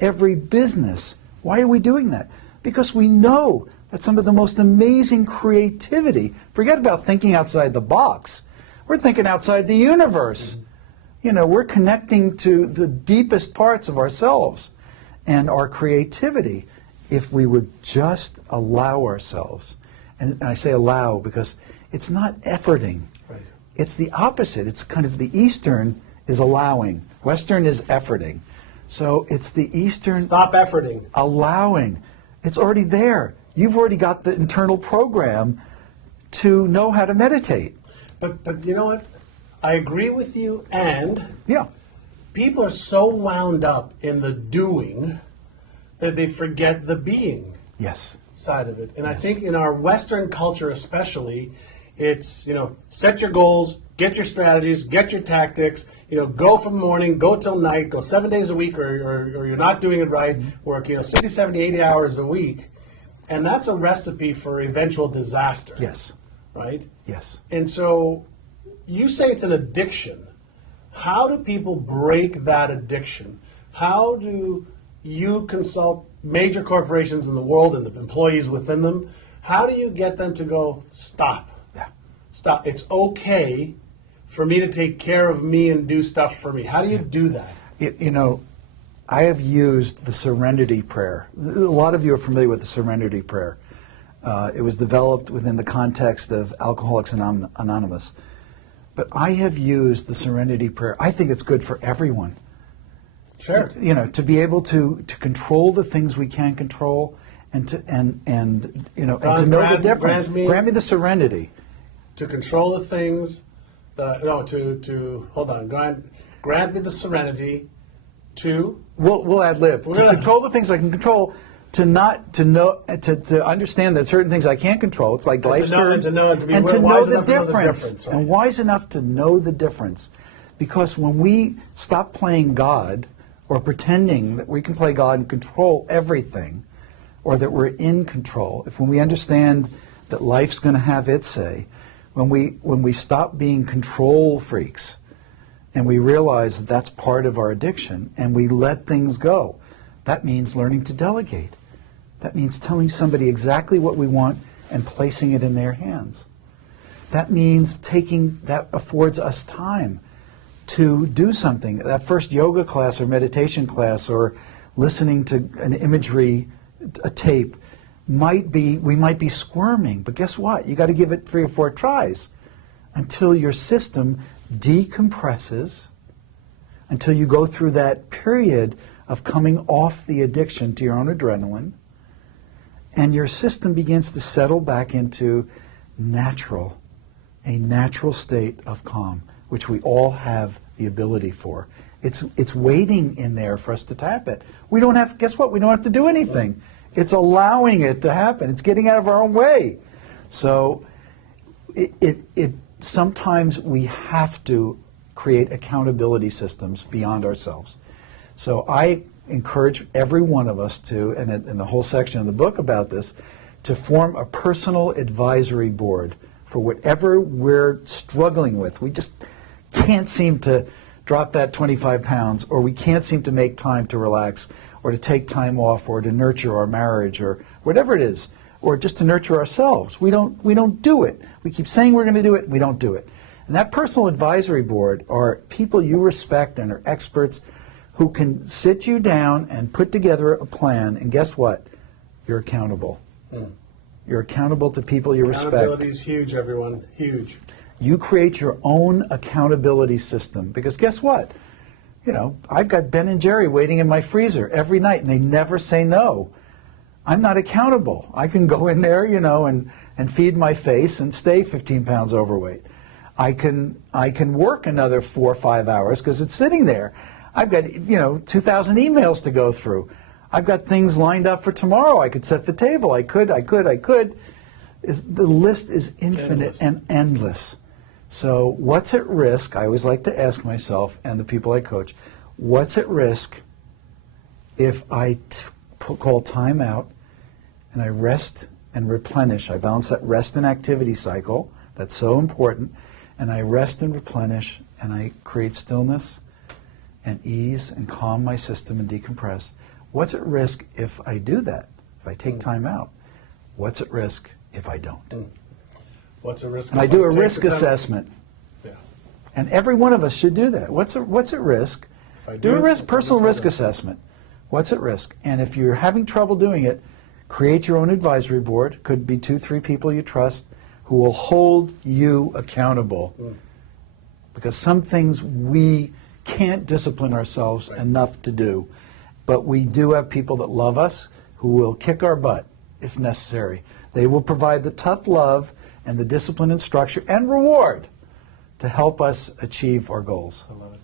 every business? Why are we doing that? Because we know that some of the most amazing creativity, forget about thinking outside the box, we're thinking outside the universe. We're connecting to the deepest parts of ourselves and our creativity if we would just allow ourselves. And I say allow because it's not efforting. Right. It's the opposite. It's kind of the Eastern is allowing. Western is efforting. So it's the Eastern... Stop efforting. Allowing. It's already there. You've already got the internal program to know how to meditate. But you know what? I agree with you, and yeah, people are so wound up in the doing that they forget the being side of it. And I think in our Western culture especially, it's, set your goals, get your strategies, get your tactics, go from morning, go till night, go 7 days a week, or you're not doing it right, work, 60, 70, 80 hours a week. And that's a recipe for eventual disaster. Yes. Right? Yes. And so you say it's an addiction. How do people break that addiction? How do you consult major corporations in the world and the employees within them? How do you get them to go, stop? Yeah. Stop. It's okay for me to take care of me and do stuff for me. How do you do that? I have used the Serenity Prayer. A lot of you are familiar with the Serenity Prayer. It was developed within the context of Alcoholics Anonymous. But I have used the Serenity Prayer. I think it's good for everyone. Sure. To be able to control the things we can control, and to know the difference. Grant me the serenity to control the things No, to hold on. Grant me the serenity to. We'll ad lib. To control the things I can control, to understand that certain things I can't control. It's like life's terms, and to know the difference. Right? And wise enough to know the difference, because when we stop playing God or pretending that we can play God and control everything, or that we're in control, when we understand that life's going to have its say, when we stop being control freaks, and we realize that that's part of our addiction, and we let things go, that means learning to delegate. That means telling somebody exactly what we want and placing it in their hands. That means that affords us time to do something. That first yoga class or meditation class or listening to an imagery, a tape, we might be squirming, but guess what? You got to give it 3 or 4 tries until your system decompresses, until you go through that period of coming off the addiction to your own adrenaline, and your system begins to settle back into a natural state of calm, which we all have the ability for. It's waiting in there for us to tap it. Guess what? We don't have to do anything. It's allowing it to happen. It's getting out of our own way. So sometimes we have to create accountability systems beyond ourselves. So I encourage every one of us to, and in the whole section of the book about this, to form a personal advisory board for whatever we're struggling with. We just can't seem to drop that 25 pounds, or we can't seem to make time to relax, or to take time off, or to nurture our marriage, or whatever it is, or just to nurture ourselves. We don't do it. We keep saying we're going to do it, we don't do it. And that personal advisory board are people you respect and are experts who can sit you down and put together a plan, and guess what? You're accountable. You're accountable to people you respect. Accountability is huge, everyone. Huge. You create your own accountability system, because guess what? I've got Ben & Jerry waiting in my freezer every night, and they never say no. I'm not accountable. I can go in there, and feed my face and stay 15 pounds overweight. I can work another 4 or 5 hours because it's sitting there. I've got 2,000 emails to go through. I've got things lined up for tomorrow. I could set the table. I could. The list is infinite and endless. So what's at risk? I always like to ask myself and the people I coach, what's at risk if I call time out and I rest and replenish? I balance that rest and activity cycle. That's so important. And I rest and replenish, and I create stillness and ease and calm my system and decompress. What's at risk if I do that? If I take time out? What's at risk if I don't? What's at risk? And I do a risk assessment. Yeah. And every one of us should do that. What's at risk? Do a personal risk assessment. What's at risk? And if you're having trouble doing it, create your own advisory board. Could be 2, 3 people you trust who will hold you accountable. Because some things we can't discipline ourselves enough to do. But we do have people that love us who will kick our butt if necessary. They will provide the tough love and the discipline and structure and reward to help us achieve our goals. I love it.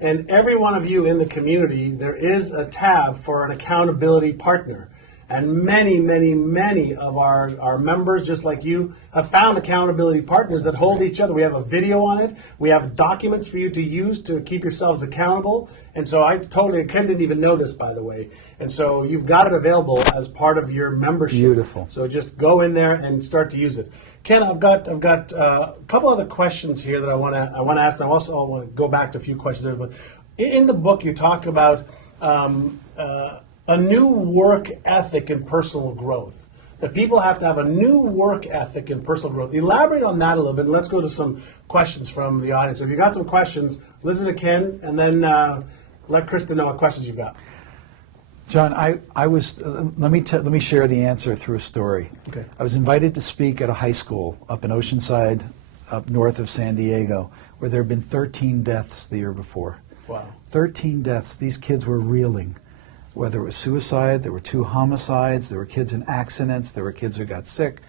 And every one of you in the community, there is a tab for an accountability partner. And many, many, many of our members, just like you, have found accountability partners that hold each other. We have a video on it. We have documents for you to use to keep yourselves accountable. And so Ken didn't even know this, by the way. And so you've got it available as part of your membership. Beautiful. So just go in there and start to use it. Ken, I've got a couple other questions here that I want to ask. I also want to go back to a few questions there. But in the book, you talk about a new work ethic in personal growth. That people have to have a new work ethic in personal growth. Elaborate on that a little bit, and let's go to some questions from the audience. So if you've got some questions, listen to Ken, and then let Krista know what questions you've got. John, let me share the answer through a story. Okay. I was invited to speak at a high school up in Oceanside, up north of San Diego, where there had been 13 deaths the year before. Wow. 13 deaths. These kids were reeling. Whether it was suicide, there were 2 homicides, there were kids in accidents, there were kids who got sick.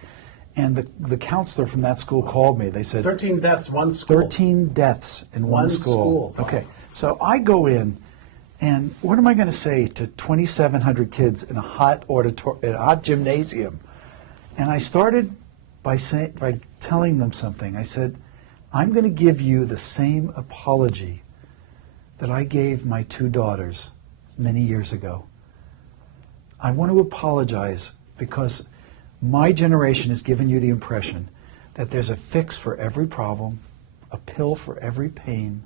And the counselor from that school called me. They said, 13 deaths, one school. 13 deaths in one One school. school. Okay, so I go in, and what am I going to say to 2,700 kids in a hot gymnasium? And I started by telling them something. I said, I'm going to give you the same apology that I gave my 2 daughters many years ago. I want to apologize because my generation has given you the impression that there's a fix for every problem, a pill for every pain,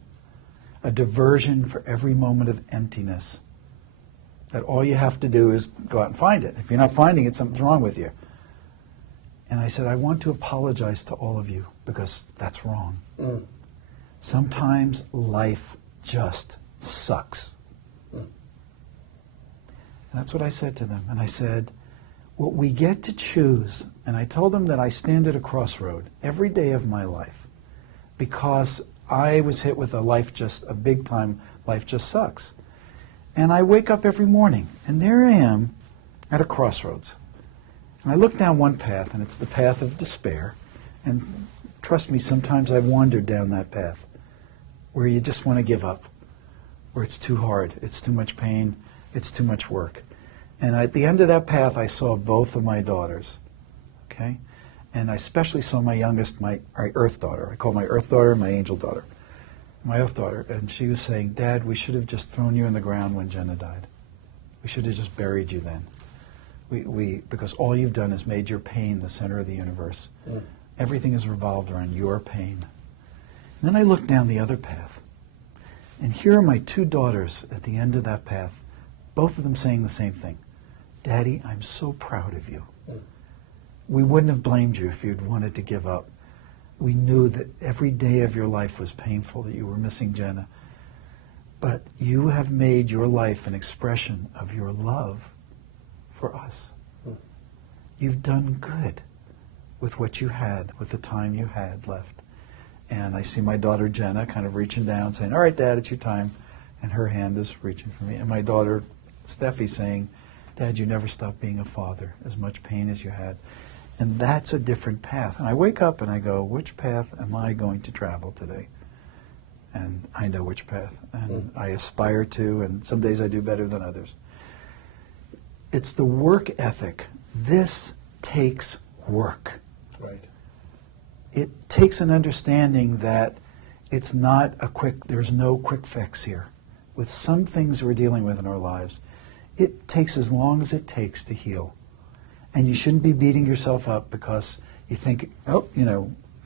a diversion for every moment of emptiness. That all you have to do is go out and find it. If you're not finding it, something's wrong with you. And I said, I want to apologize to all of you because that's wrong. Sometimes life just sucks. And that's what I said to them. And I said, what we get to choose, and I told them that I stand at a crossroad every day of my life because I was hit with a big time life just sucks. And I wake up every morning, and there I am at a crossroads. And I look down one path, and it's the path of despair. And trust me, sometimes I've wandered down that path where you just want to give up, where it's too hard, it's too much pain, it's too much work. And at the end of that path, I saw both of my daughters, okay? And I especially saw my youngest, my earth daughter. I call my earth daughter my angel daughter. My earth daughter. And she was saying, Dad, we should have just thrown you in the ground when Jenna died. We should have just buried you then. Because all you've done is made your pain the center of the universe. Everything is revolved around your pain. And then I looked down the other path. And here are my 2 daughters at the end of that path, both of them saying the same thing. Daddy, I'm so proud of you. We wouldn't have blamed you if you'd wanted to give up. We knew that every day of your life was painful, that you were missing Jenna. But you have made your life an expression of your love for us. You've done good with what you had, with the time you had left. And I see my daughter Jenna kind of reaching down, saying, all right, Dad, it's your time. And her hand is reaching for me. And my daughter Steffi saying, Dad, you never stopped being a father, as much pain as you had. And that's a different path. And I wake up and I go, which path am I going to travel today? And I know which path. And I aspire to, and some days I do better than others. It's the work ethic. This takes work. Right. It takes an understanding that it's not there's no quick fix here. With some things we're dealing with in our lives, it takes as long as it takes to heal. And you shouldn't be beating yourself up because you think,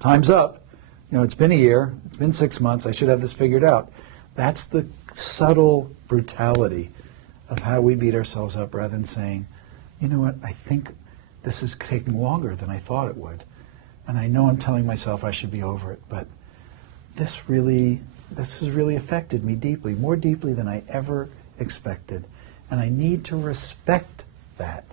time's up. It's been a year, it's been 6 months, I should have this figured out. That's the subtle brutality of how we beat ourselves up rather than saying, you know what, I think this is taking longer than I thought it would. And I know I'm telling myself I should be over it, but this has really affected me deeply, more deeply than I ever expected. And I need to respect that.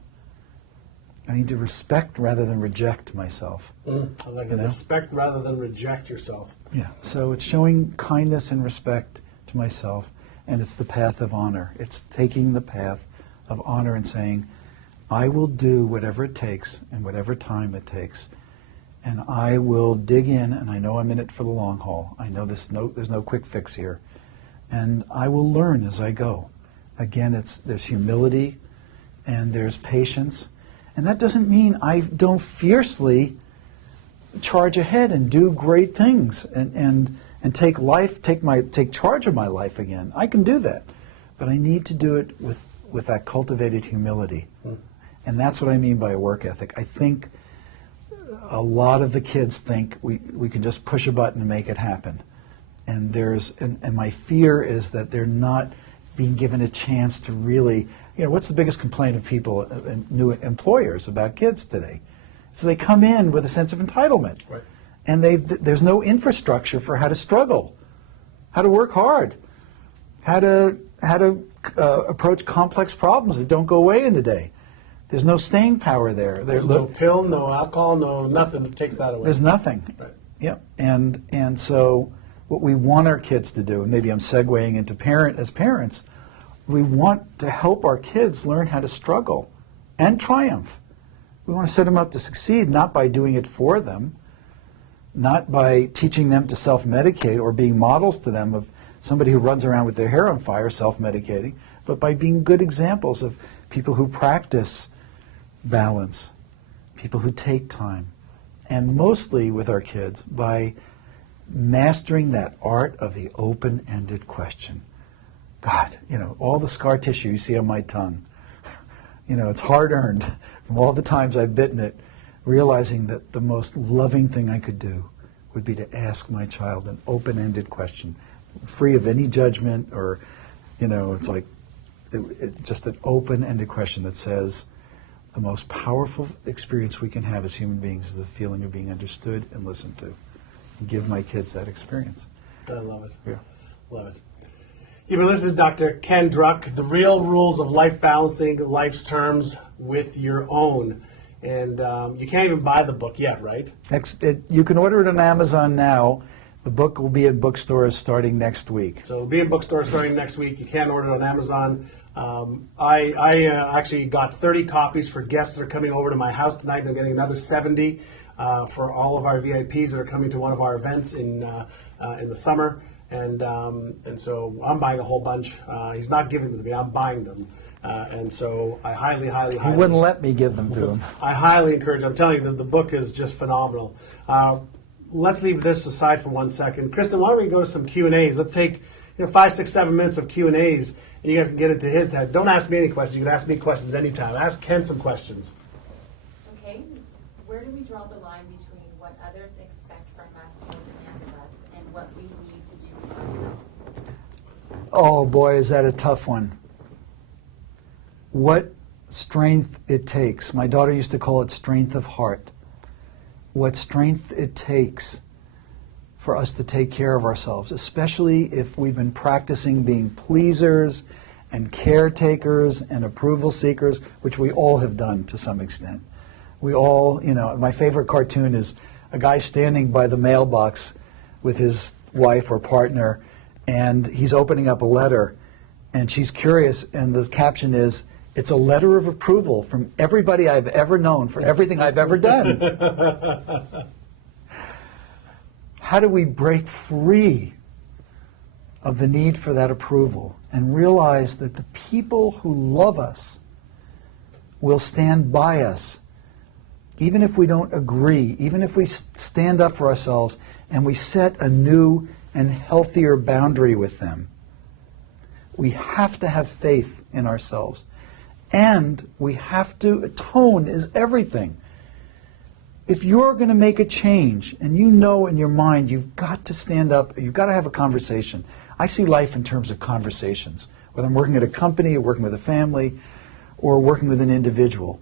I need to respect rather than reject myself. I like it. Respect rather than reject yourself. Yeah, so it's showing kindness and respect to myself, and it's the path of honor. It's taking the path of honor and saying, I will do whatever it takes and whatever time it takes, and I will dig in, and I know I'm in it for the long haul. I know there's no quick fix here, and I will learn as I go. Again, there's humility and there's patience, and that doesn't mean I don't fiercely charge ahead and do great things and take charge of my life again. I can do that, but I need to do it with that cultivated humility, and that's what I mean by a work ethic. I think a lot of the kids think we can just push a button and make it happen, and my fear is that they're not being given a chance to really, what's the biggest complaint of people, new employers about kids today? So they come in with a sense of entitlement, right. And there's no infrastructure for how to struggle, how to work hard, how to approach complex problems that don't go away in a day. There's no staying power there. There's no pill, no alcohol, no nothing that takes that away. There's nothing. Right. Yep. And so what we want our kids to do, and maybe I'm segueing into as parents, we want to help our kids learn how to struggle and triumph. We want to set them up to succeed, not by doing it for them, not by teaching them to self-medicate or being models to them of somebody who runs around with their hair on fire self-medicating, but by being good examples of people who practice balance, people who take time, and mostly with our kids by mastering that art of the open-ended question. God, all the scar tissue you see on my tongue, it's hard-earned from all the times I've bitten it, realizing that the most loving thing I could do would be to ask my child an open-ended question, free of any judgment or, it's like it's just an open-ended question that says the most powerful experience we can have as human beings is the feeling of being understood and listened to. And give my kids that experience. I love it. Yeah. Love it. You've been listening to Dr. Ken Druck, The Real Rules of Life Balancing Life's Terms with Your Own. And you can't even buy the book yet, right? You can order it on Amazon now. The book will be in bookstores starting next week. So it'll be in bookstores starting next week. You can order it on Amazon. I actually got 30 copies for guests that are coming over to my house tonight. I'm getting another 70 for all of our VIPs that are coming to one of our events in the summer. And so I'm buying a whole bunch. He's not giving them to me. I'm buying them. And so I highly He wouldn't let me give them to him. I highly encourage. I'm telling you that the book is just phenomenal. Let's leave this aside for 1 second. Kristen, why don't we go to some Q&As? Let's take 5, 6, 7 minutes of Q&As, and you guys can get into his head. Don't ask me any questions. You can ask me questions anytime. Ask Ken some questions. Okay, where do we draw the line between what others expect from us or demand of us and what we need to do for ourselves? Oh boy, is that a tough one. What strength it takes. My daughter used to call it strength of heart. What strength it takes for us to take care of ourselves, especially if we've been practicing being pleasers and caretakers and approval seekers, which we all have done to some extent. We all, my favorite cartoon is a guy standing by the mailbox with his wife or partner, and he's opening up a letter, and she's curious, and the caption is, "It's a letter of approval from everybody I've ever known for everything I've ever done." How do we break free of the need for that approval and realize that the people who love us will stand by us, even if we don't agree, even if we stand up for ourselves and we set a new and healthier boundary with them? We have to have faith in ourselves. And we have to, tone is everything. If you're going to make a change and you know in your mind you've got to stand up, you've got to have a conversation. I see life in terms of conversations, whether I'm working at a company or working with a family or working with an individual.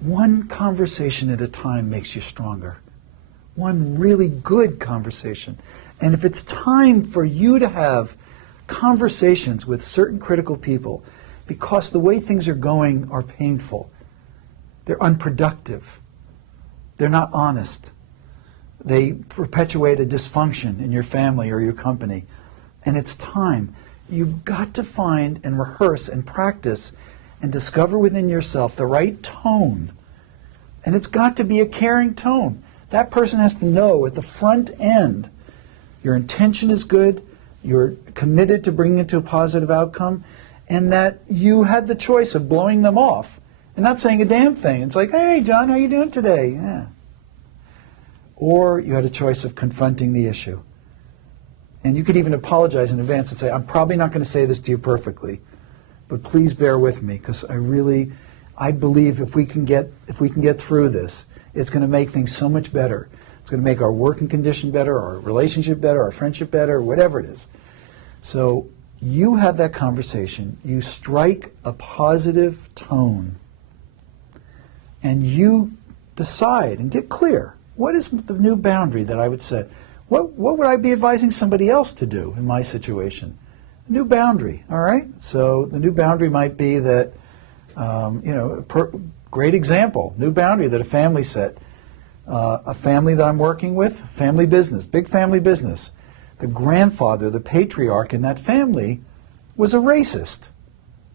One conversation at a time makes you stronger. One really good conversation. And if it's time for you to have conversations with certain critical people, because the way things are going are painful, they're unproductive, they're not honest, they perpetuate a dysfunction in your family or your company, and it's time. You've got to find and rehearse and practice and discover within yourself the right tone. And it's got to be a caring tone. That person has to know at the front end your intention is good, you're committed to bringing it to a positive outcome, and that you had the choice of blowing them off and not saying a damn thing. It's like, "Hey, John, how you doing today?" Yeah. Or you had a choice of confronting the issue. And you could even apologize in advance and say, "I'm probably not going to say this to you perfectly, but please bear with me, because I believe if we can get through this, it's going to make things so much better. It's going to make our working condition better, our relationship better, our friendship better, whatever it is." So you have that conversation, you strike a positive tone, and you decide and get clear. What is the new boundary that I would set? What would I be advising somebody else to do in my situation? A new boundary, all right? So the new boundary might be that, great example, new boundary that a family set. A family that I'm working with, family business, big family business. The grandfather, the patriarch in that family, was a racist.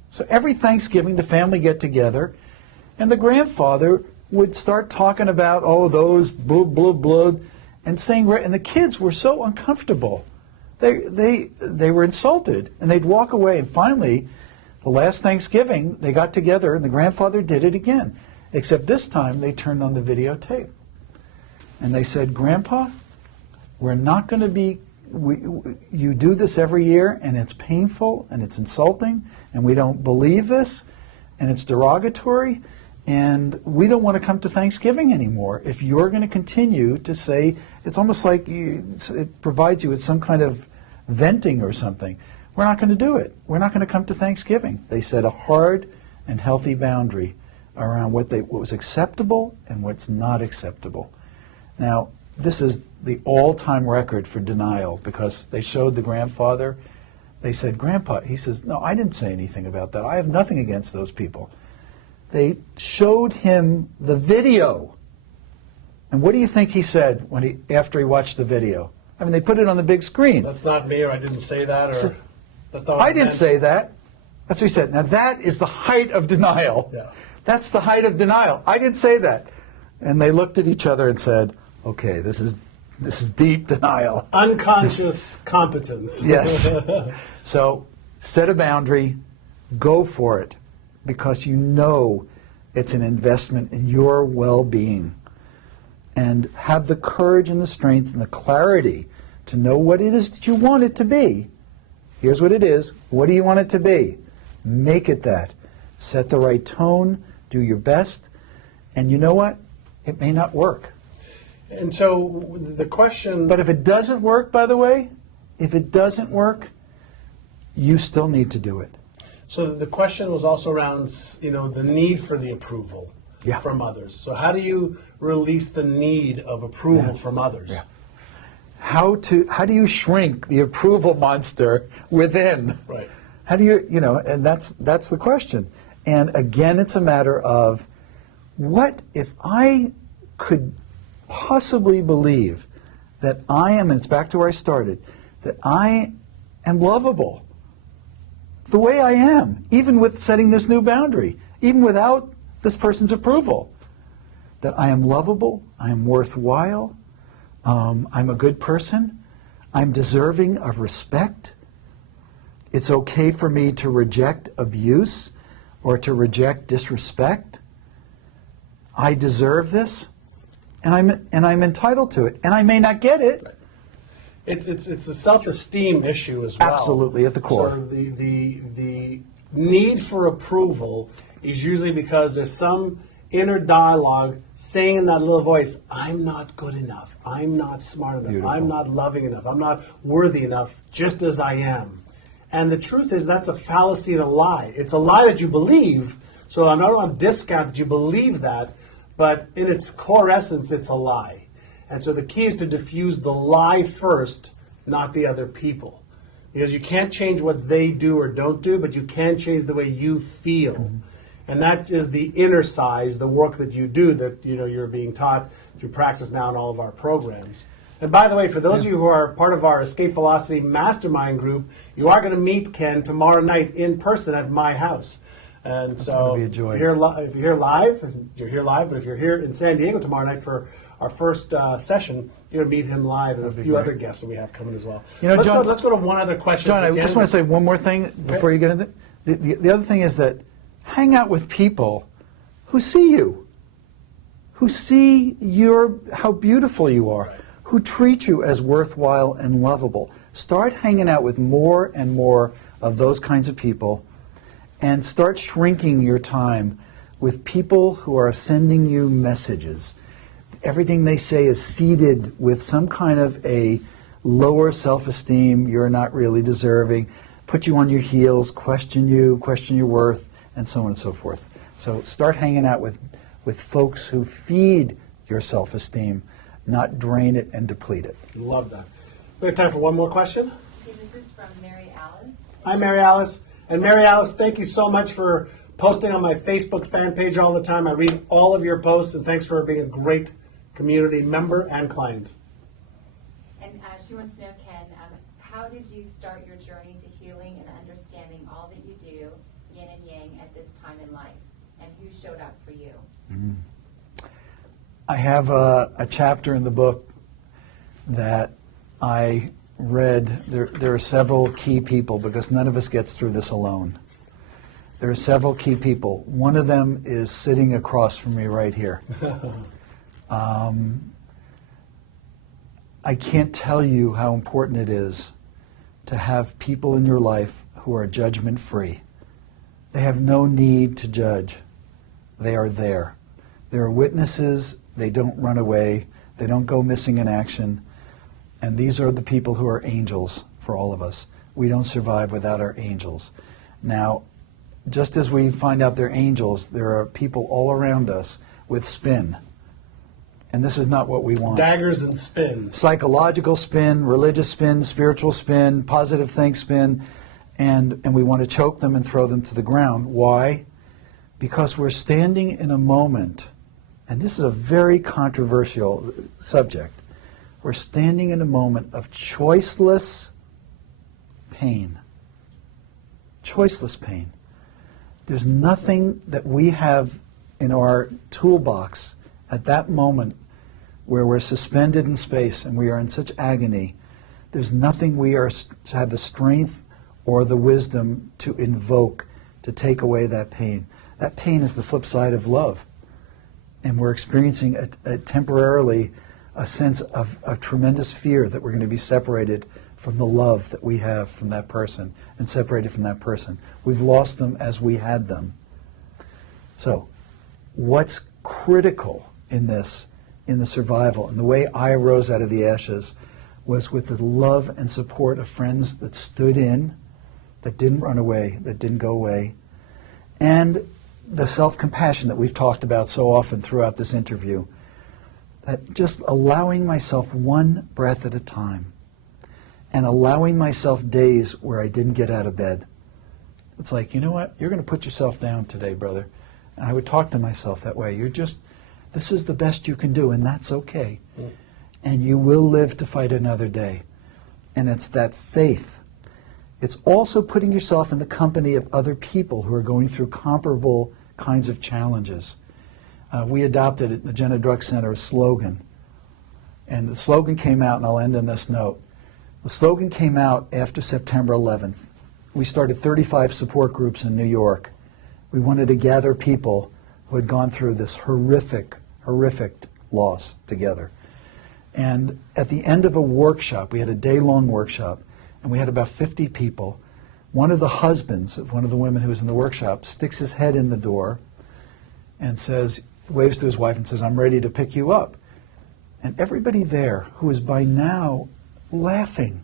So every Thanksgiving the family get together, and the grandfather would start talking about, oh, those blah, blah, blah, and saying, and the kids were so uncomfortable. They were insulted, and they'd walk away. And finally, the last Thanksgiving, they got together, and the grandfather did it again. Except this time, they turned on the videotape. And they said, Grandpa, we're not going to be, you do this every year, and it's painful, and it's insulting, and we don't believe this, and it's derogatory, and we don't want to come to Thanksgiving anymore. If you're going to continue to say, it's almost like it provides you with some kind of venting or something. We're not going to do it. We're not going to come to Thanksgiving. They set a hard and healthy boundary around what was acceptable and what's not acceptable. Now, this is the all-time record for denial, because they showed the grandfather. They said, Grandpa, he says, no, I didn't say anything about that. I have nothing against those people. They showed him the video. And what do you think he said after he watched the video? I mean, they put it on the big screen. That's not me, or I didn't say that, or that's not what I didn't say that. That's what he said. Now that is the height of denial. Yeah. That's the height of denial. I didn't say that. And they looked at each other and said, okay, this is deep denial. Unconscious competence. Yes. So set a boundary, go for it, because you know it's an investment in your well-being. And have the courage and the strength and the clarity to know what it is that you want it to be. Here's what it is. What do you want it to be? Make it that. Set the right tone, do your best, and you know what? It may not work. And so the question... But if it doesn't work, by the way, if it doesn't work, you still need to do it. So the question was also around, the need for the approval from others. So how do you release the need of approval from others? Yeah. How do you shrink the approval monster within? Right. How do you, and that's the question. And again, it's a matter of, what if I could possibly believe that I am, and it's back to where I started, that I am lovable the way I am, even with setting this new boundary, even without this person's approval, that I am lovable, I am worthwhile, I'm a good person, I'm deserving of respect. It's okay for me to reject abuse or to reject disrespect. I deserve this, and I'm entitled to it, and I may not get it. It's a self-esteem issue as well. Absolutely, at the core. So the need for approval is usually because there's some inner dialogue saying in that little voice, I'm not good enough, I'm not smart enough, Beautiful. I'm not loving enough, I'm not worthy enough, just as I am. And the truth is that's a fallacy and a lie. It's a lie that you believe, so I don't want to discount that you believe that, but in its core essence, it's a lie. And so the key is to diffuse the lie first, not the other people. Because you can't change what they do or don't do, but you can change the way you feel. Mm-hmm. And that is the inner size, the work that you do that you're being taught through Praxis Now in all of our programs. And by the way, for those of you who are part of our Escape Velocity Mastermind group, you are going to meet Ken tomorrow night in person at my house. And That's so going to be a joy. if you're here live, you're here live, but if you're here in San Diego tomorrow night for our first session, you're going to meet him live and a few other guests that we have coming as well. John, let's go to one other question. John, I just want to say one more thing before you get into the other thing is that hang out with people who see you, who see how beautiful you are, who treat you as worthwhile and lovable. Start hanging out with more and more of those kinds of people, and start shrinking your time with people who are sending you messages. Everything they say is seeded with some kind of a lower self-esteem, you're not really deserving, put you on your heels, question your worth, and so on and so forth. So start hanging out with folks who feed your self-esteem, not drain it and deplete it. Love that. We have time for one more question. Okay, this is from Mary Alice. Hi, Mary Alice. And Mary Alice, thank you so much for posting on my Facebook fan page all the time. I read all of your posts, and thanks for being a great community member and client. And she wants to know, Ken, how did you start your journey to healing and understanding all that you do, yin and yang, at this time in life? And who showed up for you? I have a chapter in the book that I read. There are several key people because none of us gets through this alone. There are several key people. One of them is sitting across from me right here. I can't tell you how important it is to have people in your life who are judgment-free. They have no need to judge. They are there. They are witnesses. They don't run away. They don't go missing in action. And these are the people who are angels for all of us. We don't survive without our angels. Now, just as we find out they're angels, there are people all around us with spin. And this is not what we want. Daggers and spin. Psychological spin, religious spin, spiritual spin, positive think spin, and we want to choke them and throw them to the ground. Why? Because we're standing in a moment, and this is a very controversial subject. We're standing in a moment of choiceless pain. Choiceless pain. There's nothing that we have in our toolbox at that moment where we're suspended in space and we are in such agony. There's nothing we have the strength or the wisdom to invoke to take away that pain. That pain is the flip side of love. And we're experiencing temporarily a sense of tremendous fear that we're going to be separated from the love that we have from that person and separated from that person. We've lost them as we had them. So, what's critical in this, in the survival, and the way I rose out of the ashes was with the love and support of friends that stood in, that didn't run away, that didn't go away, and the self-compassion that we've talked about so often throughout this interview, that just allowing myself one breath at a time and allowing myself days where I didn't get out of bed. It's like, you know what? You're going to put yourself down today, brother. And I would talk to myself that way. This is the best you can do, and that's okay. And you will live to fight another day. And it's that faith. It's also putting yourself in the company of other people who are going through comparable kinds of challenges. We adopted at the Jenna Druk Center a slogan. And the slogan came out, and I'll end on this note. The slogan came out after September 11th. We started 35 support groups in New York. We wanted to gather people who had gone through this horrific loss together. And at the end of a workshop, we had a day-long workshop, and we had about 50 people. One of the husbands of one of the women who was in the workshop sticks his head in the door and waves to his wife and says, "I'm ready to pick you up." And everybody there, who is by now laughing,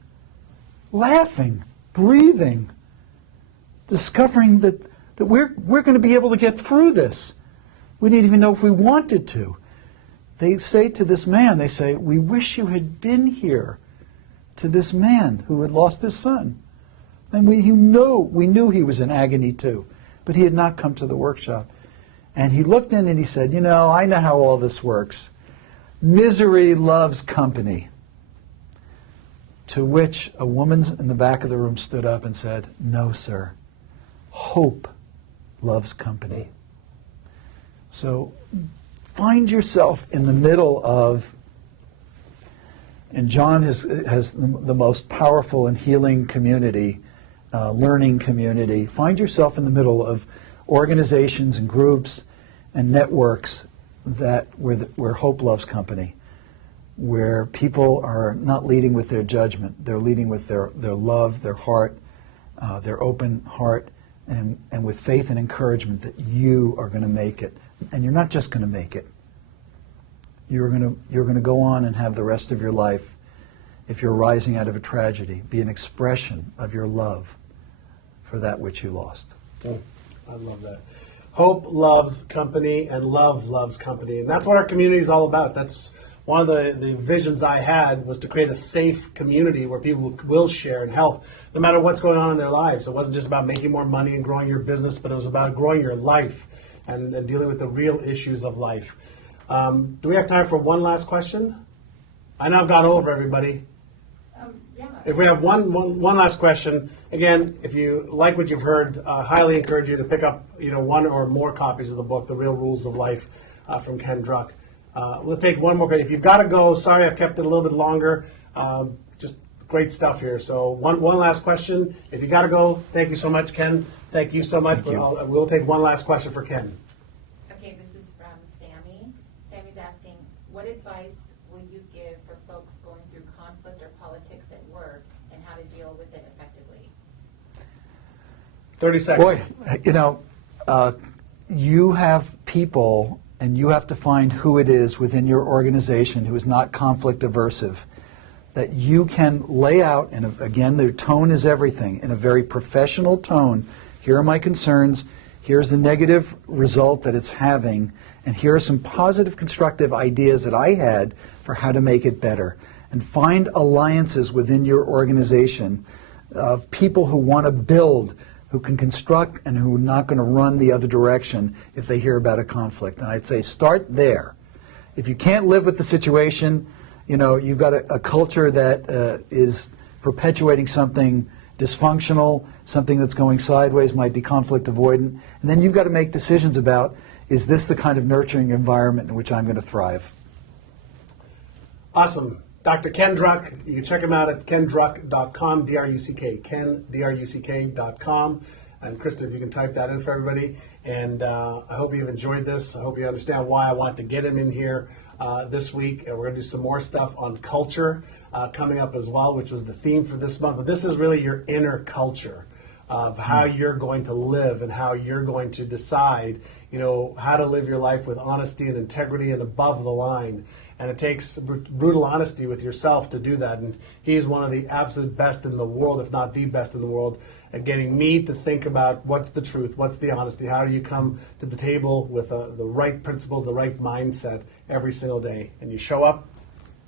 breathing, discovering that we're going to be able to get through this. We didn't even know if we wanted to. They say to this man, "We wish you had been here," to this man who had lost his son. And we knew he was in agony too, but he had not come to the workshop. And he looked in and he said, "I know how all this works. Misery loves company." To which a woman in the back of the room stood up and said, "No, sir. Hope loves company." So find yourself in the middle of, and John has the most powerful and healing community, learning community. Find yourself in the middle of organizations and groups and networks where hope loves company, where people are not leading with their judgment, they're leading with their love, their heart, their open heart, and with faith and encouragement that you are going to make it. And you're not just going to make it. You're going to go on and have the rest of your life, if you're rising out of a tragedy, be an expression of your love for that which you lost. Oh, I love that. Hope loves company and love loves company. And that's what our community is all about. That's one of the visions I had, was to create a safe community where people will share and help no matter what's going on in their lives. It wasn't just about making more money and growing your business, but it was about growing your life and dealing with the real issues of life. Do we have time for one last question? I know I've gone over everybody. Yeah. If we have one last question, again, if you like what you've heard, highly encourage you to pick up one or more copies of the book, The Real Rules of Life, from Ken Druk. Let's take one more. If you've got to go, sorry I've kept it a little bit longer. Just great stuff here. So one last question. If you got to go, thank you so much, Ken. Thank you so much. Thank you. We'll take one last question for Ken. Okay, this is from Sammy. Sammy's asking, what advice will you give for folks going through conflict or politics at work and how to deal with it effectively? 30 seconds. Boy, you have people, and you have to find who it is within your organization who is not conflict aversive, that you can lay out, and again, their tone is everything, in a very professional tone. Here are my concerns. Here's the negative result that it's having, and here are some positive, constructive ideas that I had for how to make it better. And find alliances within your organization of people who want to build, who can construct, and who are not going to run the other direction if they hear about a conflict. And I'd say start there. If you can't live with the situation, you've got a culture that is perpetuating something dysfunctional, something that's going sideways, might be conflict avoidant, and then you've got to make decisions about, is this the kind of nurturing environment in which I'm going to thrive? Awesome. Dr. Ken Druck, you can check him out at kendruck.com, D-R-U-C-K, ken, D-R-U-C-K.com. And Krista, if you can type that in for everybody. And I hope you've enjoyed this. I hope you understand why I want to get him in here this week. And we're going to do some more stuff on culture coming up as well, which was the theme for this month. But this is really your inner culture of how you're going to live and how you're going to decide, how to live your life with honesty and integrity and above the line. And it takes brutal honesty with yourself to do that. And he's one of the absolute best in the world, if not the best in the world, at getting me to think about what's the truth, what's the honesty, how do you come to the table with the right principles, the right mindset every single day. And you show up,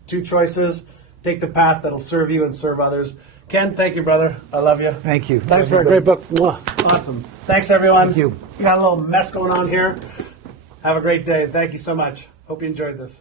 2 choices, take the path that'll serve you and serve others. Ken, thank you, brother. I love you. Thank you. Thanks for a great book. Mwah. Awesome. Thanks, everyone. Thank you. We got a little mess going on here. Have a great day. Thank you so much. Hope you enjoyed this.